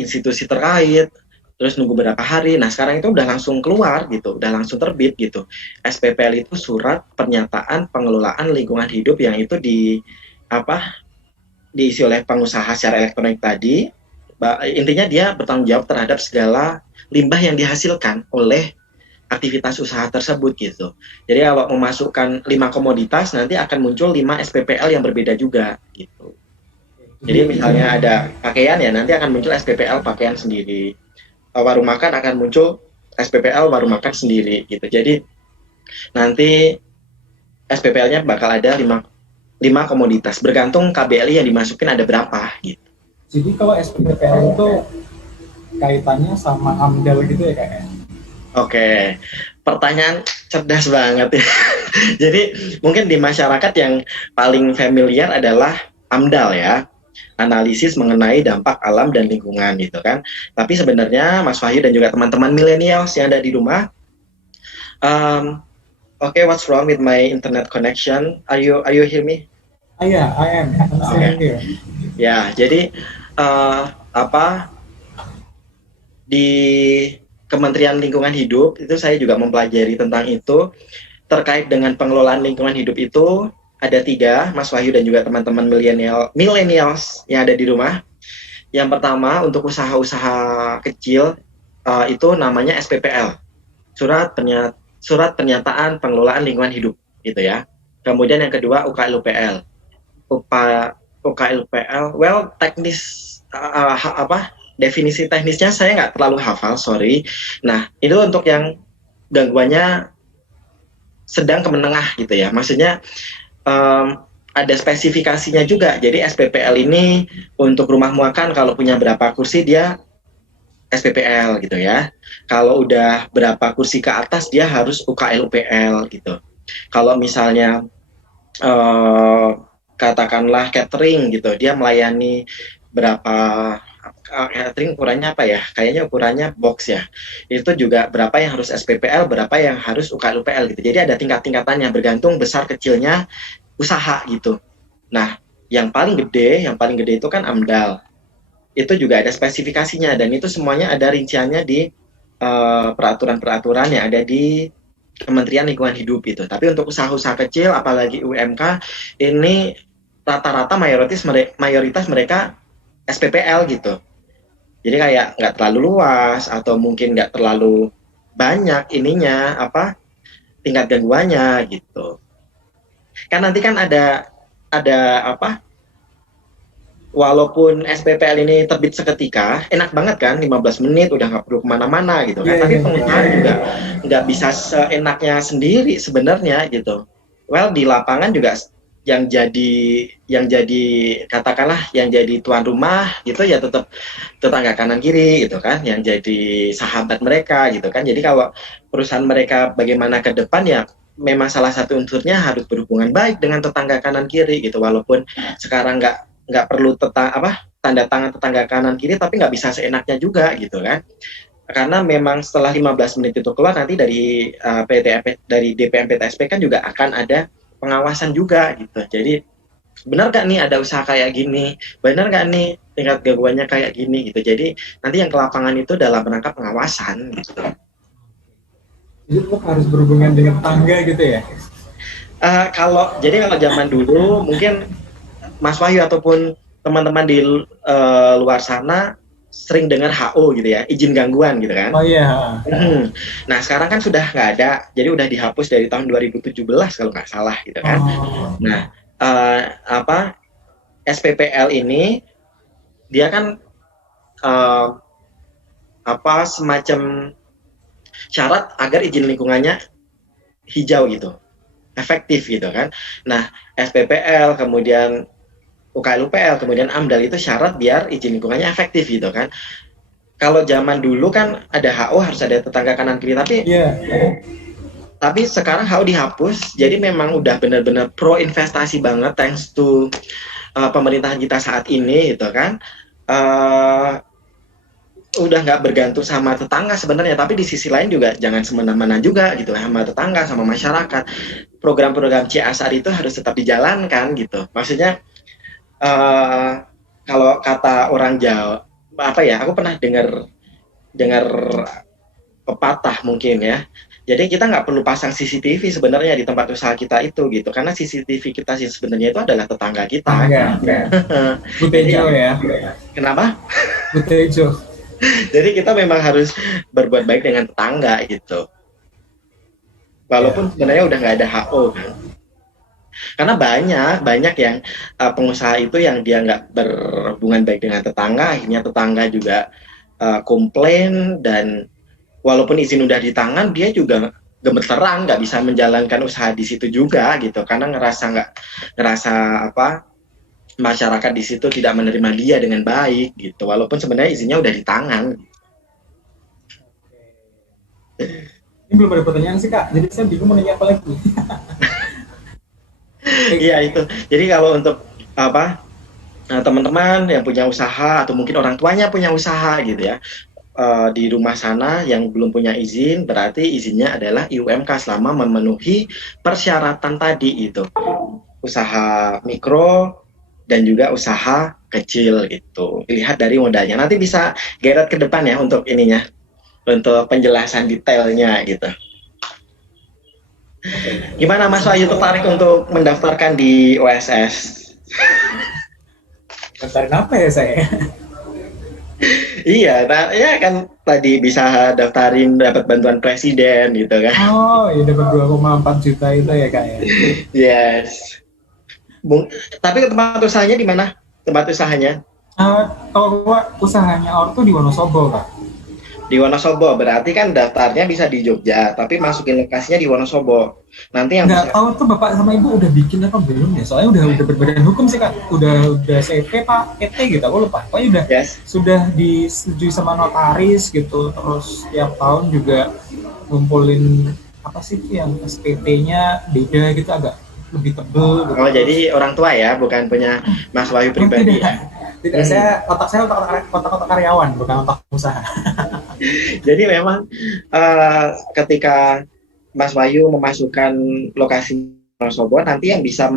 institusi terkait, terus nunggu berapa hari. Nah, sekarang itu udah langsung keluar gitu, udah langsung terbit gitu. SPPL itu surat pernyataan pengelolaan lingkungan hidup yang itu diisi oleh pengusaha secara elektronik tadi. Intinya dia bertanggung jawab terhadap segala limbah yang dihasilkan oleh aktivitas usaha tersebut gitu. Jadi kalau memasukkan 5 komoditas nanti akan muncul 5 SPPL yang berbeda juga gitu. Jadi misalnya ada pakaian ya nanti akan muncul SPPL pakaian sendiri. Warung makan akan muncul SPPL warung makan sendiri gitu. Jadi nanti SPPL-nya bakal ada 5 komoditas, bergantung KBLI yang dimasukin ada berapa gitu. Jadi kalau SPPL itu kaitannya sama AMDAL gitu ya kayaknya? Oke, pertanyaan cerdas banget ya. Jadi mungkin di masyarakat yang paling familiar adalah AMDAL ya, analisis mengenai dampak alam dan lingkungan gitu kan. Tapi sebenarnya Mas Wahyu dan juga teman-teman milenials yang ada di rumah, what's wrong with my internet connection? Are you hear me? Yeah, I am. Okay. Ya, jadi di Kementerian Lingkungan Hidup itu saya juga mempelajari tentang itu. Terkait dengan pengelolaan lingkungan hidup itu ada 3, Mas Wahyu dan juga teman-teman millennials yang ada di rumah. Yang pertama untuk usaha-usaha kecil itu namanya SPPL, surat pernyataan pengelolaan lingkungan hidup gitu ya. Kemudian yang kedua UKLUPL. UKLUPL, teknis definisi teknisnya saya nggak terlalu hafal, sorry. Nah, itu untuk yang gangguannya sedang ke menengah gitu ya. Maksudnya ada spesifikasinya juga. Jadi SPPL ini untuk rumah makan kalau punya berapa kursi dia SPPL gitu ya. Kalau udah berapa kursi ke atas dia harus UKLUPL gitu. Kalau misalnya katakanlah catering gitu, dia melayani berapa catering ukurannya apa ya? Kayaknya ukurannya box ya. Itu juga berapa yang harus SPPL, berapa yang harus UKLUPL gitu. Jadi ada tingkat-tingkatannya bergantung besar kecilnya usaha gitu. Nah, yang paling gede itu kan AMDAL. Itu juga ada spesifikasinya dan itu semuanya ada rinciannya di peraturan-peraturan yang ada di Kementerian Lingkungan Hidup itu. Tapi untuk usaha-usaha kecil, apalagi UMK, ini rata-rata mayoritas mereka SPPL gitu. Jadi kayak nggak terlalu luas atau mungkin nggak terlalu banyak ininya tingkat gangguannya gitu. Kan nanti kan ada walaupun SPPL ini terbit seketika, enak banget kan, 15 menit udah nggak perlu kemana-mana gitu kan. Tapi pengusaha juga nggak bisa seenaknya sendiri sebenarnya gitu. Well, di lapangan juga yang jadi katakanlah yang jadi tuan rumah gitu ya tetap tetangga kanan kiri gitu kan, yang jadi sahabat mereka gitu kan. Jadi kalau perusahaan mereka bagaimana ke depan ya memang salah satu unsurnya harus berhubungan baik dengan tetangga kanan kiri gitu, walaupun sekarang nggak perlu tanda tangan tetangga kanan kiri, tapi nggak bisa seenaknya juga gitu kan, karena memang setelah 15 menit itu keluar nanti dari dari DPMPTSP kan juga akan ada pengawasan juga gitu. Jadi benar nggak nih ada usaha kayak gini, benar nggak nih tingkat gangguannya kayak gini gitu. Jadi nanti yang ke lapangan itu dalam rangka pengawasan gitu. Jadi harus berhubungan dengan tangga gitu ya? Kalau zaman dulu mungkin Mas Wahyu ataupun teman-teman di luar sana sering dengar HO gitu ya, izin gangguan gitu kan. Oh iya. Nah sekarang kan sudah nggak ada, jadi udah dihapus dari tahun 2017 kalau nggak salah gitu kan. Nah SPPL ini dia kan semacam syarat agar izin lingkungannya hijau gitu, efektif gitu kan. Nah SPPL kemudian UKL-UPL, kemudian AMDAL itu syarat biar izin lingkungannya efektif gitu kan. Kalau zaman dulu kan ada HO harus ada tetangga kanan kiri, tapi sekarang HO dihapus, jadi memang udah benar-benar pro investasi banget thanks to pemerintahan kita saat ini gitu kan. Udah nggak bergantung sama tetangga sebenarnya, tapi di sisi lain juga jangan semena-mena juga gitu sama tetangga, sama masyarakat. Program-program CSR itu harus tetap dijalankan gitu. Maksudnya kalau kata orang Jawa aku pernah dengar pepatah mungkin ya, jadi kita nggak perlu pasang CCTV sebenarnya di tempat usaha kita itu gitu, karena CCTV kita sih sebenarnya itu adalah tetangga kita. Butejo ya. Kenapa? Butejo. Jadi kita memang harus berbuat baik dengan tetangga gitu, walaupun sebenarnya udah nggak ada HO kan. Karena banyak yang pengusaha itu yang dia nggak berhubungan baik dengan tetangga, akhirnya tetangga juga komplain, dan walaupun izin udah di tangan dia juga gemeteran, nggak bisa menjalankan usaha di situ juga gitu, karena ngerasa masyarakat di situ tidak menerima dia dengan baik gitu, walaupun sebenarnya izinnya udah di tangan. Ini belum ada pertanyaan sih Kak, jadi saya bingung mau nanya apa lagi. Iya itu. Jadi kalau untuk teman-teman yang punya usaha atau mungkin orang tuanya punya usaha gitu ya, di rumah sana yang belum punya izin, berarti izinnya adalah IUMK selama memenuhi persyaratan tadi itu. Usaha mikro dan juga usaha kecil gitu. Dilihat dari modalnya. Nanti bisa geret ke depan ya untuk ininya, untuk penjelasan detailnya gitu. Gimana Mas Wahyu tertarik untuk mendaftarkan di OSS? Daftarin apa ya saya? Iya, ya kan tadi bisa daftarin dapat bantuan presiden gitu kan. Oh, ya dapat 2,4 juta itu ya Kak ya. Yes. Tapi tempat usahanya di mana? Tempat usahanya? Kalau usahanya ortu di Wonosobo Kak. Di Wonosobo, berarti kan daftarnya bisa di Jogja, tapi masukin lokasinya di Wonosobo. Nanti yang nggak tahu tuh Bapak sama Ibu udah bikin apa belum ya? Soalnya udah berbadan hukum sih Kak, udah CP Pak PT gitu, aku lupa. Pokoknya sudah disetujui sama notaris gitu, terus tiap tahun juga ngumpulin apa sih yang SPT-nya beda gitu, agak lebih tebel. Gitu. Oh jadi orang tua ya, bukan punya Mas Wahyu pribadi. Tidak, otak saya otak karyawan, bukan otak usaha. Jadi memang ketika Mas Wahyu memasukkan lokasi Wonosobo, nanti yang bisa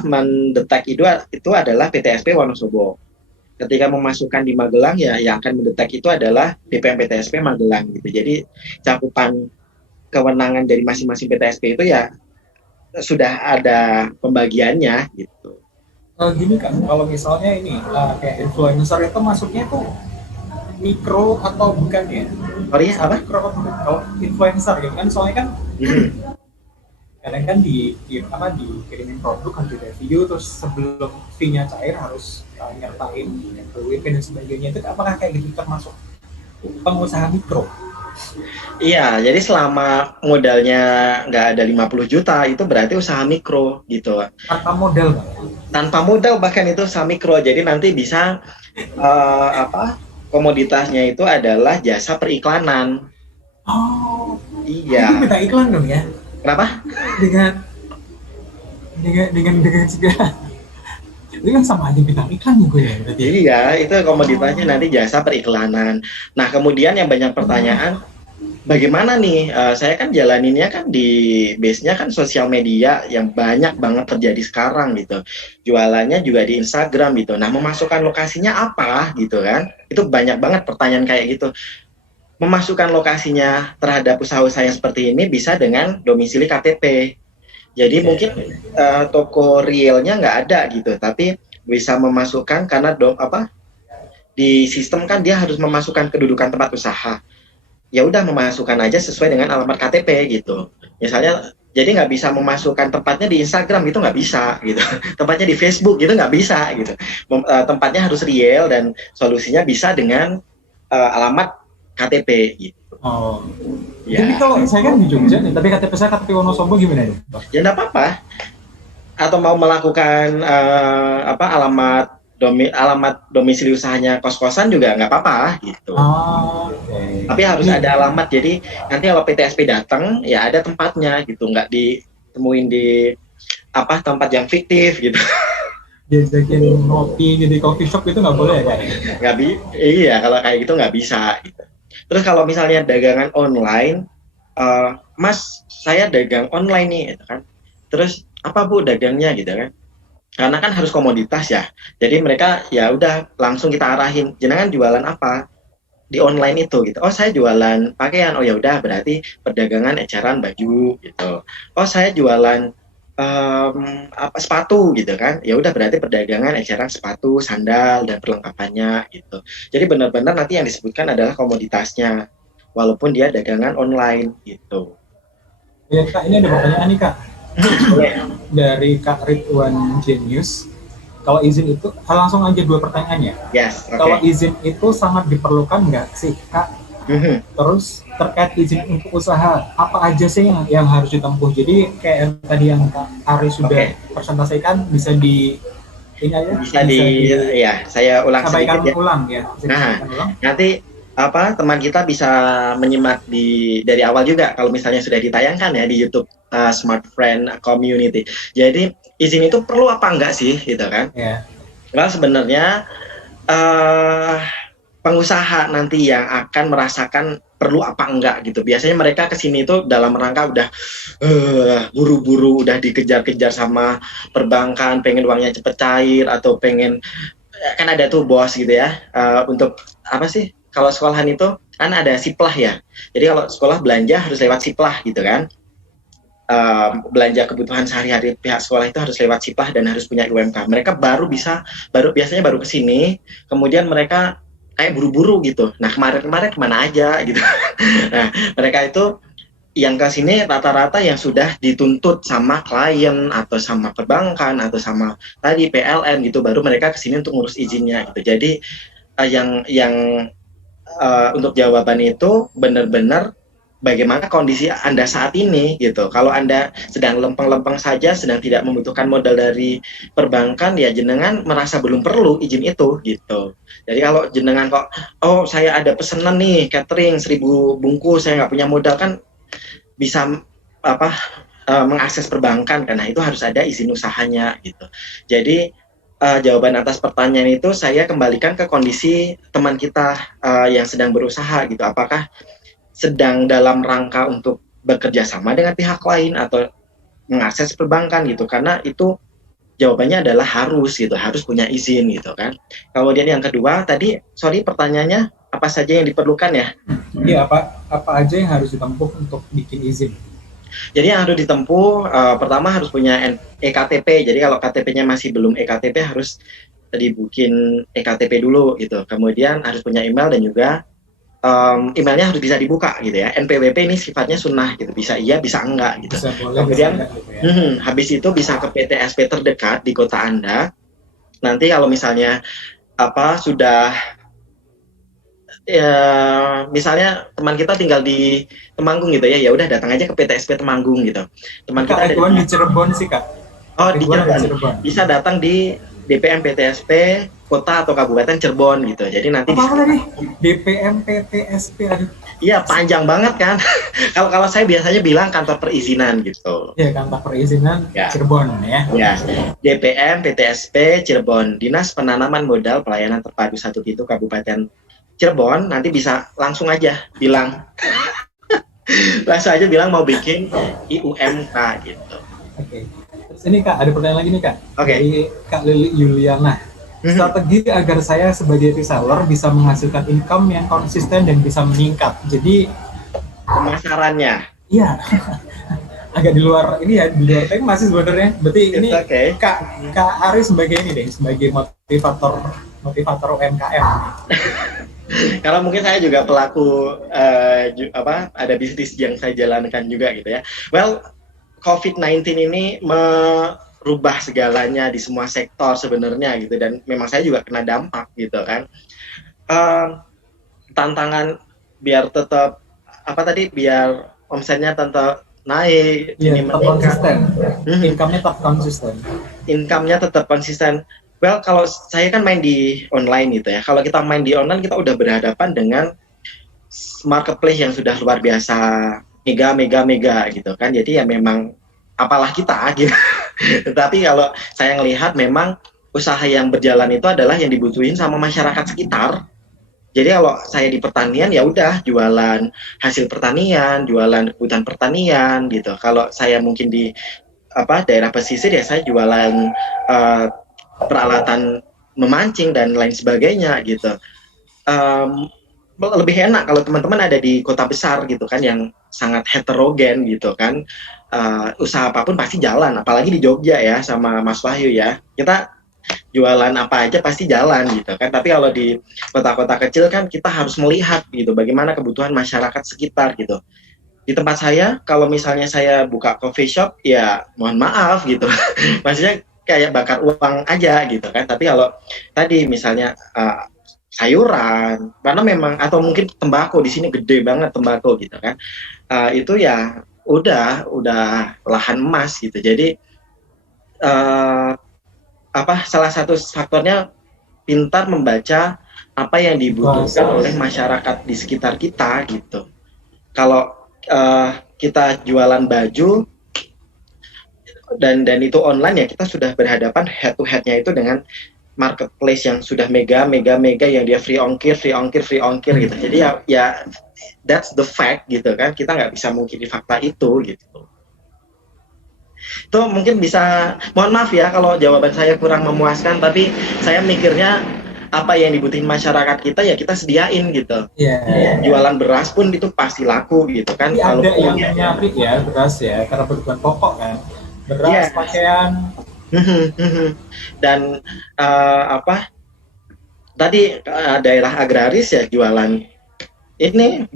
mendetek itu adalah PTSP Wonosobo. ketika memasukkan di Magelang ya yang akan mendetek itu adalah BPM PTSP Magelang gitu. Jadi cakupan kewenangan dari masing-masing PTSP itu ya sudah ada pembagiannya gitu. Gini kan, kalau misalnya ini kayak influencer itu masuknya tuh mikro atau bukan ya? Sorry apa? Mikro atau bukan? Kalau influencer gitu kan, soalnya kan kadang kan dikirimin produk kan di review, terus sebelum fee-nya cair harus nyertain WP dan sebagainya. Itu apakah kayak gitu termasuk pengusaha mikro? Iya, jadi selama modalnya nggak ada 50 juta itu berarti usaha mikro gitu. Tanpa modal nggak? Tanpa modal bahkan itu usaha mikro. Jadi nanti bisa komoditasnya itu adalah jasa periklanan. Oh, itu Iya. minta iklan dong ya? Kenapa? Dengan dengan segala itu kan sama aja bintang iklan gue ya berarti. Iya, itu komoditasnya nanti jasa periklanan. Nah, kemudian yang banyak pertanyaan, bagaimana nih? Saya kan jalaninnya kan di base-nya kan sosial media yang banyak banget terjadi sekarang gitu. Jualannya juga di Instagram gitu. Nah, memasukkan lokasinya apa gitu kan? Itu banyak banget pertanyaan kayak gitu. Memasukkan lokasinya terhadap usaha-usaha yang seperti ini bisa dengan domisili KTP. Jadi mungkin toko realnya nggak ada gitu, tapi bisa memasukkan karena di sistem kan dia harus memasukkan kedudukan tempat usaha. Ya udah memasukkan aja sesuai dengan alamat KTP gitu. Misalnya jadi nggak bisa memasukkan tempatnya di Instagram gitu nggak bisa gitu. Tempatnya di Facebook gitu nggak bisa gitu. Tempatnya harus real dan solusinya bisa dengan alamat KTP gitu. Oh. Ya. Tapi kalau saya kan di Jogja nih, tapi KTP saya KTP Wonosobo gimana nih? Ya nggak apa-apa. Atau mau melakukan alamat domisili usahanya kos-kosan juga nggak apa-apa gitu. Okay. Tapi harus ada alamat. Jadi nanti kalau PTSP datang ya ada tempatnya gitu, nggak ditemuin di tempat yang fiktif gitu. Diajakin ngopi di coffee shop itu nggak boleh ya kayaknya? Iya, kalau kayak gitu nggak bisa gitu. Terus kalau misalnya dagangan online, Mas saya dagang online nih gitu kan. Terus apa Bu dagangnya gitu kan? Karena kan harus komoditas ya. Jadi mereka ya udah langsung kita arahin, jenengan jualan apa di online itu gitu. Oh, saya jualan pakaian. Oh ya udah berarti perdagangan eceran baju gitu. Oh, saya jualan sepatu gitu kan. Ya udah berarti perdagangan eceran sepatu, sandal dan perlengkapannya gitu. Jadi benar-benar nanti yang disebutkan adalah komoditasnya walaupun dia dagangan online gitu. Ya Kak, ini ada pertanyaan nih Kak. Dari Kak Ridwan Genius. Kalau izin itu, langsung aja 2 pertanyaannya. Yes, okay. Kalau izin itu sangat diperlukan nggak sih Kak? Terus terkait izin untuk usaha, apa aja sih yang harus ditempuh? Jadi kayak tadi yang Kak Ari sudah presentasikan, bisa di ini aja. Ya, saya ulang sedikit ya. Ulang ya. Nanti teman kita bisa menyimak dari awal juga kalau misalnya sudah ditayangkan ya di YouTube Smart Friend Community. Jadi izin itu perlu apa enggak sih gitu kan? Yeah. Well, sebenarnya pengusaha nanti yang akan merasakan perlu apa enggak gitu. Biasanya mereka kesini itu dalam rangka udah buru-buru, udah dikejar-kejar sama perbankan, pengen uangnya cepet cair atau pengen kan ada tuh bos gitu ya untuk apa sih? Kalau sekolahan itu kan ada siplah ya. Jadi kalau sekolah belanja harus lewat siplah gitu kan. Belanja kebutuhan sehari-hari pihak sekolah itu harus lewat siplah dan harus punya UMK. Mereka biasanya baru kesini, kemudian mereka kayak buru-buru gitu. Nah kemarin kemana aja gitu. Nah mereka itu yang ke sini rata-rata yang sudah dituntut sama klien atau sama perbankan atau sama tadi PLN gitu, baru mereka ke sini untuk ngurus izinnya gitu. Jadi untuk jawaban itu benar-benar bagaimana kondisi Anda saat ini gitu. Kalau Anda sedang lempeng-lempeng saja, sedang tidak membutuhkan modal dari perbankan, ya jenengan merasa belum perlu izin itu gitu. Jadi kalau jenengan kok, oh saya ada pesanan nih catering 1000 bungkus, saya nggak punya modal, kan bisa mengakses perbankan, karena itu harus ada izin usahanya gitu. Jadi jawaban atas pertanyaan itu saya kembalikan ke kondisi teman kita yang sedang berusaha gitu. Apakah sedang dalam rangka untuk bekerja sama dengan pihak lain atau mengakses perbankan gitu, karena itu Jawabannya adalah harus gitu, harus punya izin gitu kan. Kemudian yang kedua tadi, sorry pertanyaannya apa saja yang diperlukan ya? Iya, apa aja yang harus ditempuh untuk bikin izin? Jadi yang harus ditempuh pertama harus punya EKTP. Jadi kalau KTP-nya masih belum EKTP harus dibikin EKTP dulu gitu. Kemudian harus punya email dan juga emailnya harus bisa dibuka gitu ya. NPWP ini sifatnya sunnah gitu, bisa iya bisa enggak gitu. Bisa boleh, Kemudian bisa enggak gitu ya. habis itu bisa ke PTSP terdekat di kota Anda. Nanti kalau misalnya apa sudah ya misalnya teman kita tinggal di Temanggung gitu ya, ya udah datang aja ke PTSP Temanggung gitu. Teman Kak kita ada Ridwan di Cirebon sih, Kak. oh di Ridwan ada Cirebon. Cirebon. Bisa datang di DPM PTSP Kota atau Kabupaten Cirebon gitu. Jadi nanti Apa tadi? DPM PTSP, aduh. iya panjang banget kan. Kalau saya biasanya bilang kantor perizinan gitu. Ya, kantor perizinan Ya. Cirebon ya. Ya, DPM PTSP Cirebon, Dinas Penanaman Modal Pelayanan Terpadu Satu Pintu Kabupaten Cirebon. Nanti bisa langsung aja bilang, langsung aja bilang mau bikin IUMK gitu. Oke. Terus ini Kak, ada pertanyaan lagi nih Kak. Oke. Dari Kak Lili Yuliana. Strategi agar saya sebagai reseller bisa menghasilkan income yang konsisten dan bisa meningkat. Jadi Pemasarannya. iya, agak di luar ini ya, di luar tema sih sebenarnya. Berarti ini Okay. Kak Ari sebagai ini deh, sebagai motivator UMKM. Kalau mungkin saya juga pelaku ada bisnis yang saya jalankan juga gitu ya. Well, COVID-19 ini merubah segalanya di semua sektor sebenarnya gitu, dan memang saya juga kena dampak gitu kan. Tantangan biar tetap biar omsetnya tetap naik, Iya, tetap konsisten. Income-nya tetap konsisten. Well, kalau saya kan main di online gitu ya. Kalau kita main di online, kita udah berhadapan dengan marketplace yang sudah luar biasa, mega gitu kan. Jadi ya memang apalah kita gitu. Tetapi kalau saya ngelihat memang usaha yang berjalan itu adalah yang dibutuhin sama masyarakat sekitar. Jadi kalau saya di pertanian ya udah jualan hasil pertanian, jualan kebutuhan pertanian gitu. Kalau saya mungkin di daerah pesisir ya saya jualan peralatan memancing dan lain sebagainya gitu. Lebih enak kalau teman-teman ada di kota besar gitu kan yang sangat heterogen gitu kan. Usaha apapun pasti jalan, apalagi di Jogja ya sama Mas Wahyu ya. Kita jualan apa aja pasti jalan gitu kan. Tapi kalau di kota-kota kecil kan kita harus melihat gitu bagaimana kebutuhan masyarakat sekitar gitu. Di tempat saya kalau misalnya saya buka coffee shop ya mohon maaf gitu. Maksudnya kayak bakar uang aja gitu kan. Tapi kalau tadi misalnya sayuran, karena memang atau mungkin tembakau di sini gede banget tembakau gitu kan. Itu ya udah lahan emas gitu. Jadi salah satu faktornya pintar membaca apa yang dibutuhkan oleh masyarakat di sekitar kita gitu. Kalau kita jualan baju dan itu online ya kita sudah berhadapan head to head-nya itu dengan marketplace yang sudah mega yang dia free ongkir gitu. Jadi ya that's the fact gitu kan. Kita nggak bisa mungkiri fakta itu gitu. Itu mungkin bisa, mohon maaf ya kalau jawaban saya kurang memuaskan, tapi saya mikirnya apa yang dibutuhin masyarakat kita ya kita sediain gitu. Jualan beras pun itu pasti laku gitu kan. Kalau ada yang nyari ya beras ya karena kebutuhan pokok kan, beras, pakaian. Dan tadi daerah agraris ya jualan ini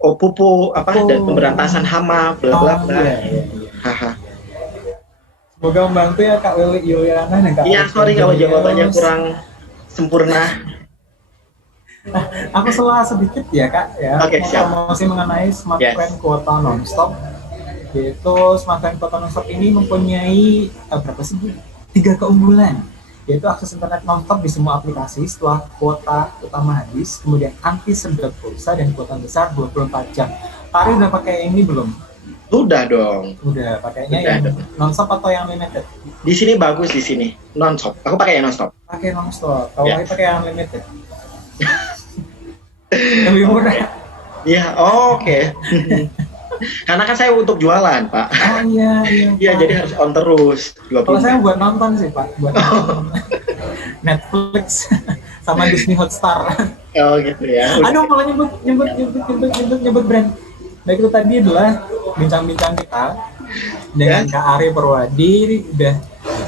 pupuk dan pemberantasan hama bla bla bla. Semoga membantu ya Kak Lili Yuliana dan Kak. Iya, sorry kalau jawabannya kurang sempurna. Aku salah sedikit ya Kak ya. Oke, siap. Promosi mengenai Smart Friend Kuota Nonstop. Yaitu Smart Friend Kuota Nonstop ini mempunyai berapa sih? 3 keunggulan. Yaitu akses internet nonstop di semua aplikasi setelah kuota utama habis, kemudian anti sedot pulsa dan kuota besar 24 jam. Pak Ari udah pakai ini belum? Udah dong. Udah, pakainya yang nonstop atau yang limited? Di sini bagus, di sini nonstop. Aku pakai yang nonstop. Pakai nonstop. Kalau Ari pakai yang limited. Lebih murah. Iya, oke. Karena kan saya untuk jualan, Pak. Oh iya, iya. Iya, Pak. jadi harus on terus. Kalau 20 saya menit. buat nonton sih Pak, buat nonton Netflix sama Disney Hotstar. Oh gitu ya. Aduh, malah nyebut brand. Baik, itu tadi adalah bincang-bincang kita dengan Ya. Kak Ari Perwadi. Ini udah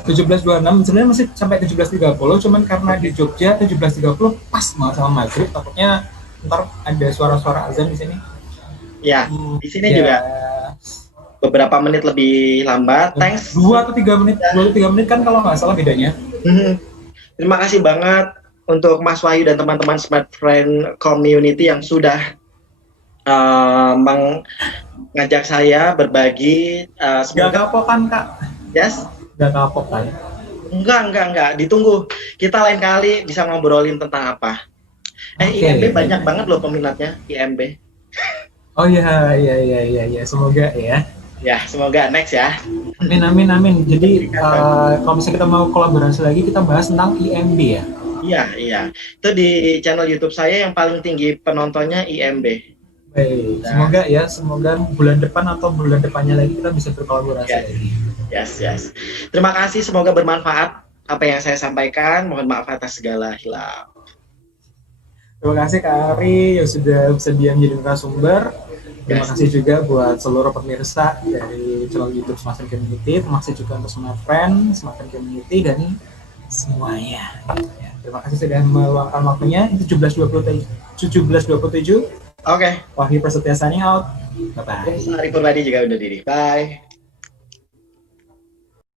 17.26, sebenarnya masih sampai 17.30, cuman karena di Jogja 17.30 pas banget sama maghrib, takutnya ntar ada suara-suara azan di sini. Ya, di sini Ya, juga beberapa menit lebih lambat. Thanks. 2 atau 3 menit, 2 atau 3 menit kan kalau nggak salah bedanya. Terima kasih banget untuk Mas Wahyu dan teman-teman Smart Friend Community yang sudah mengajak saya berbagi. Gak Semoga kapok kan Kak? yes. Gak kapok kan? Enggak. Ditunggu. Kita lain kali bisa ngobrolin tentang apa. Oke. IMB banyak banget loh peminatnya, IMB. Oh iya, semoga ya. Ya, semoga next ya. Amin. Jadi kalau misalnya kita mau kolaborasi lagi, kita bahas tentang IMB ya. Iya. Itu di channel YouTube saya yang paling tinggi penontonnya IMB. Baik, semoga bulan depan atau bulan depannya lagi kita bisa berkolaborasi lagi. Yes. Terima kasih, semoga bermanfaat apa yang saya sampaikan. Mohon maaf atas segala hilaf. Terima kasih Kak Ari yang sudah bersedia menjadi narasumber. Terima kasih juga buat seluruh pemirsa dari channel YouTube Smart Friend Community. Terima kasih juga untuk Smart Friend Community dan semuanya. Ya, terima kasih sudah meluangkan waktunya. 17.27. Oke. Wahyu Prasetya signing out. Bye-bye. Ari Purwadi juga undur diri. Bye.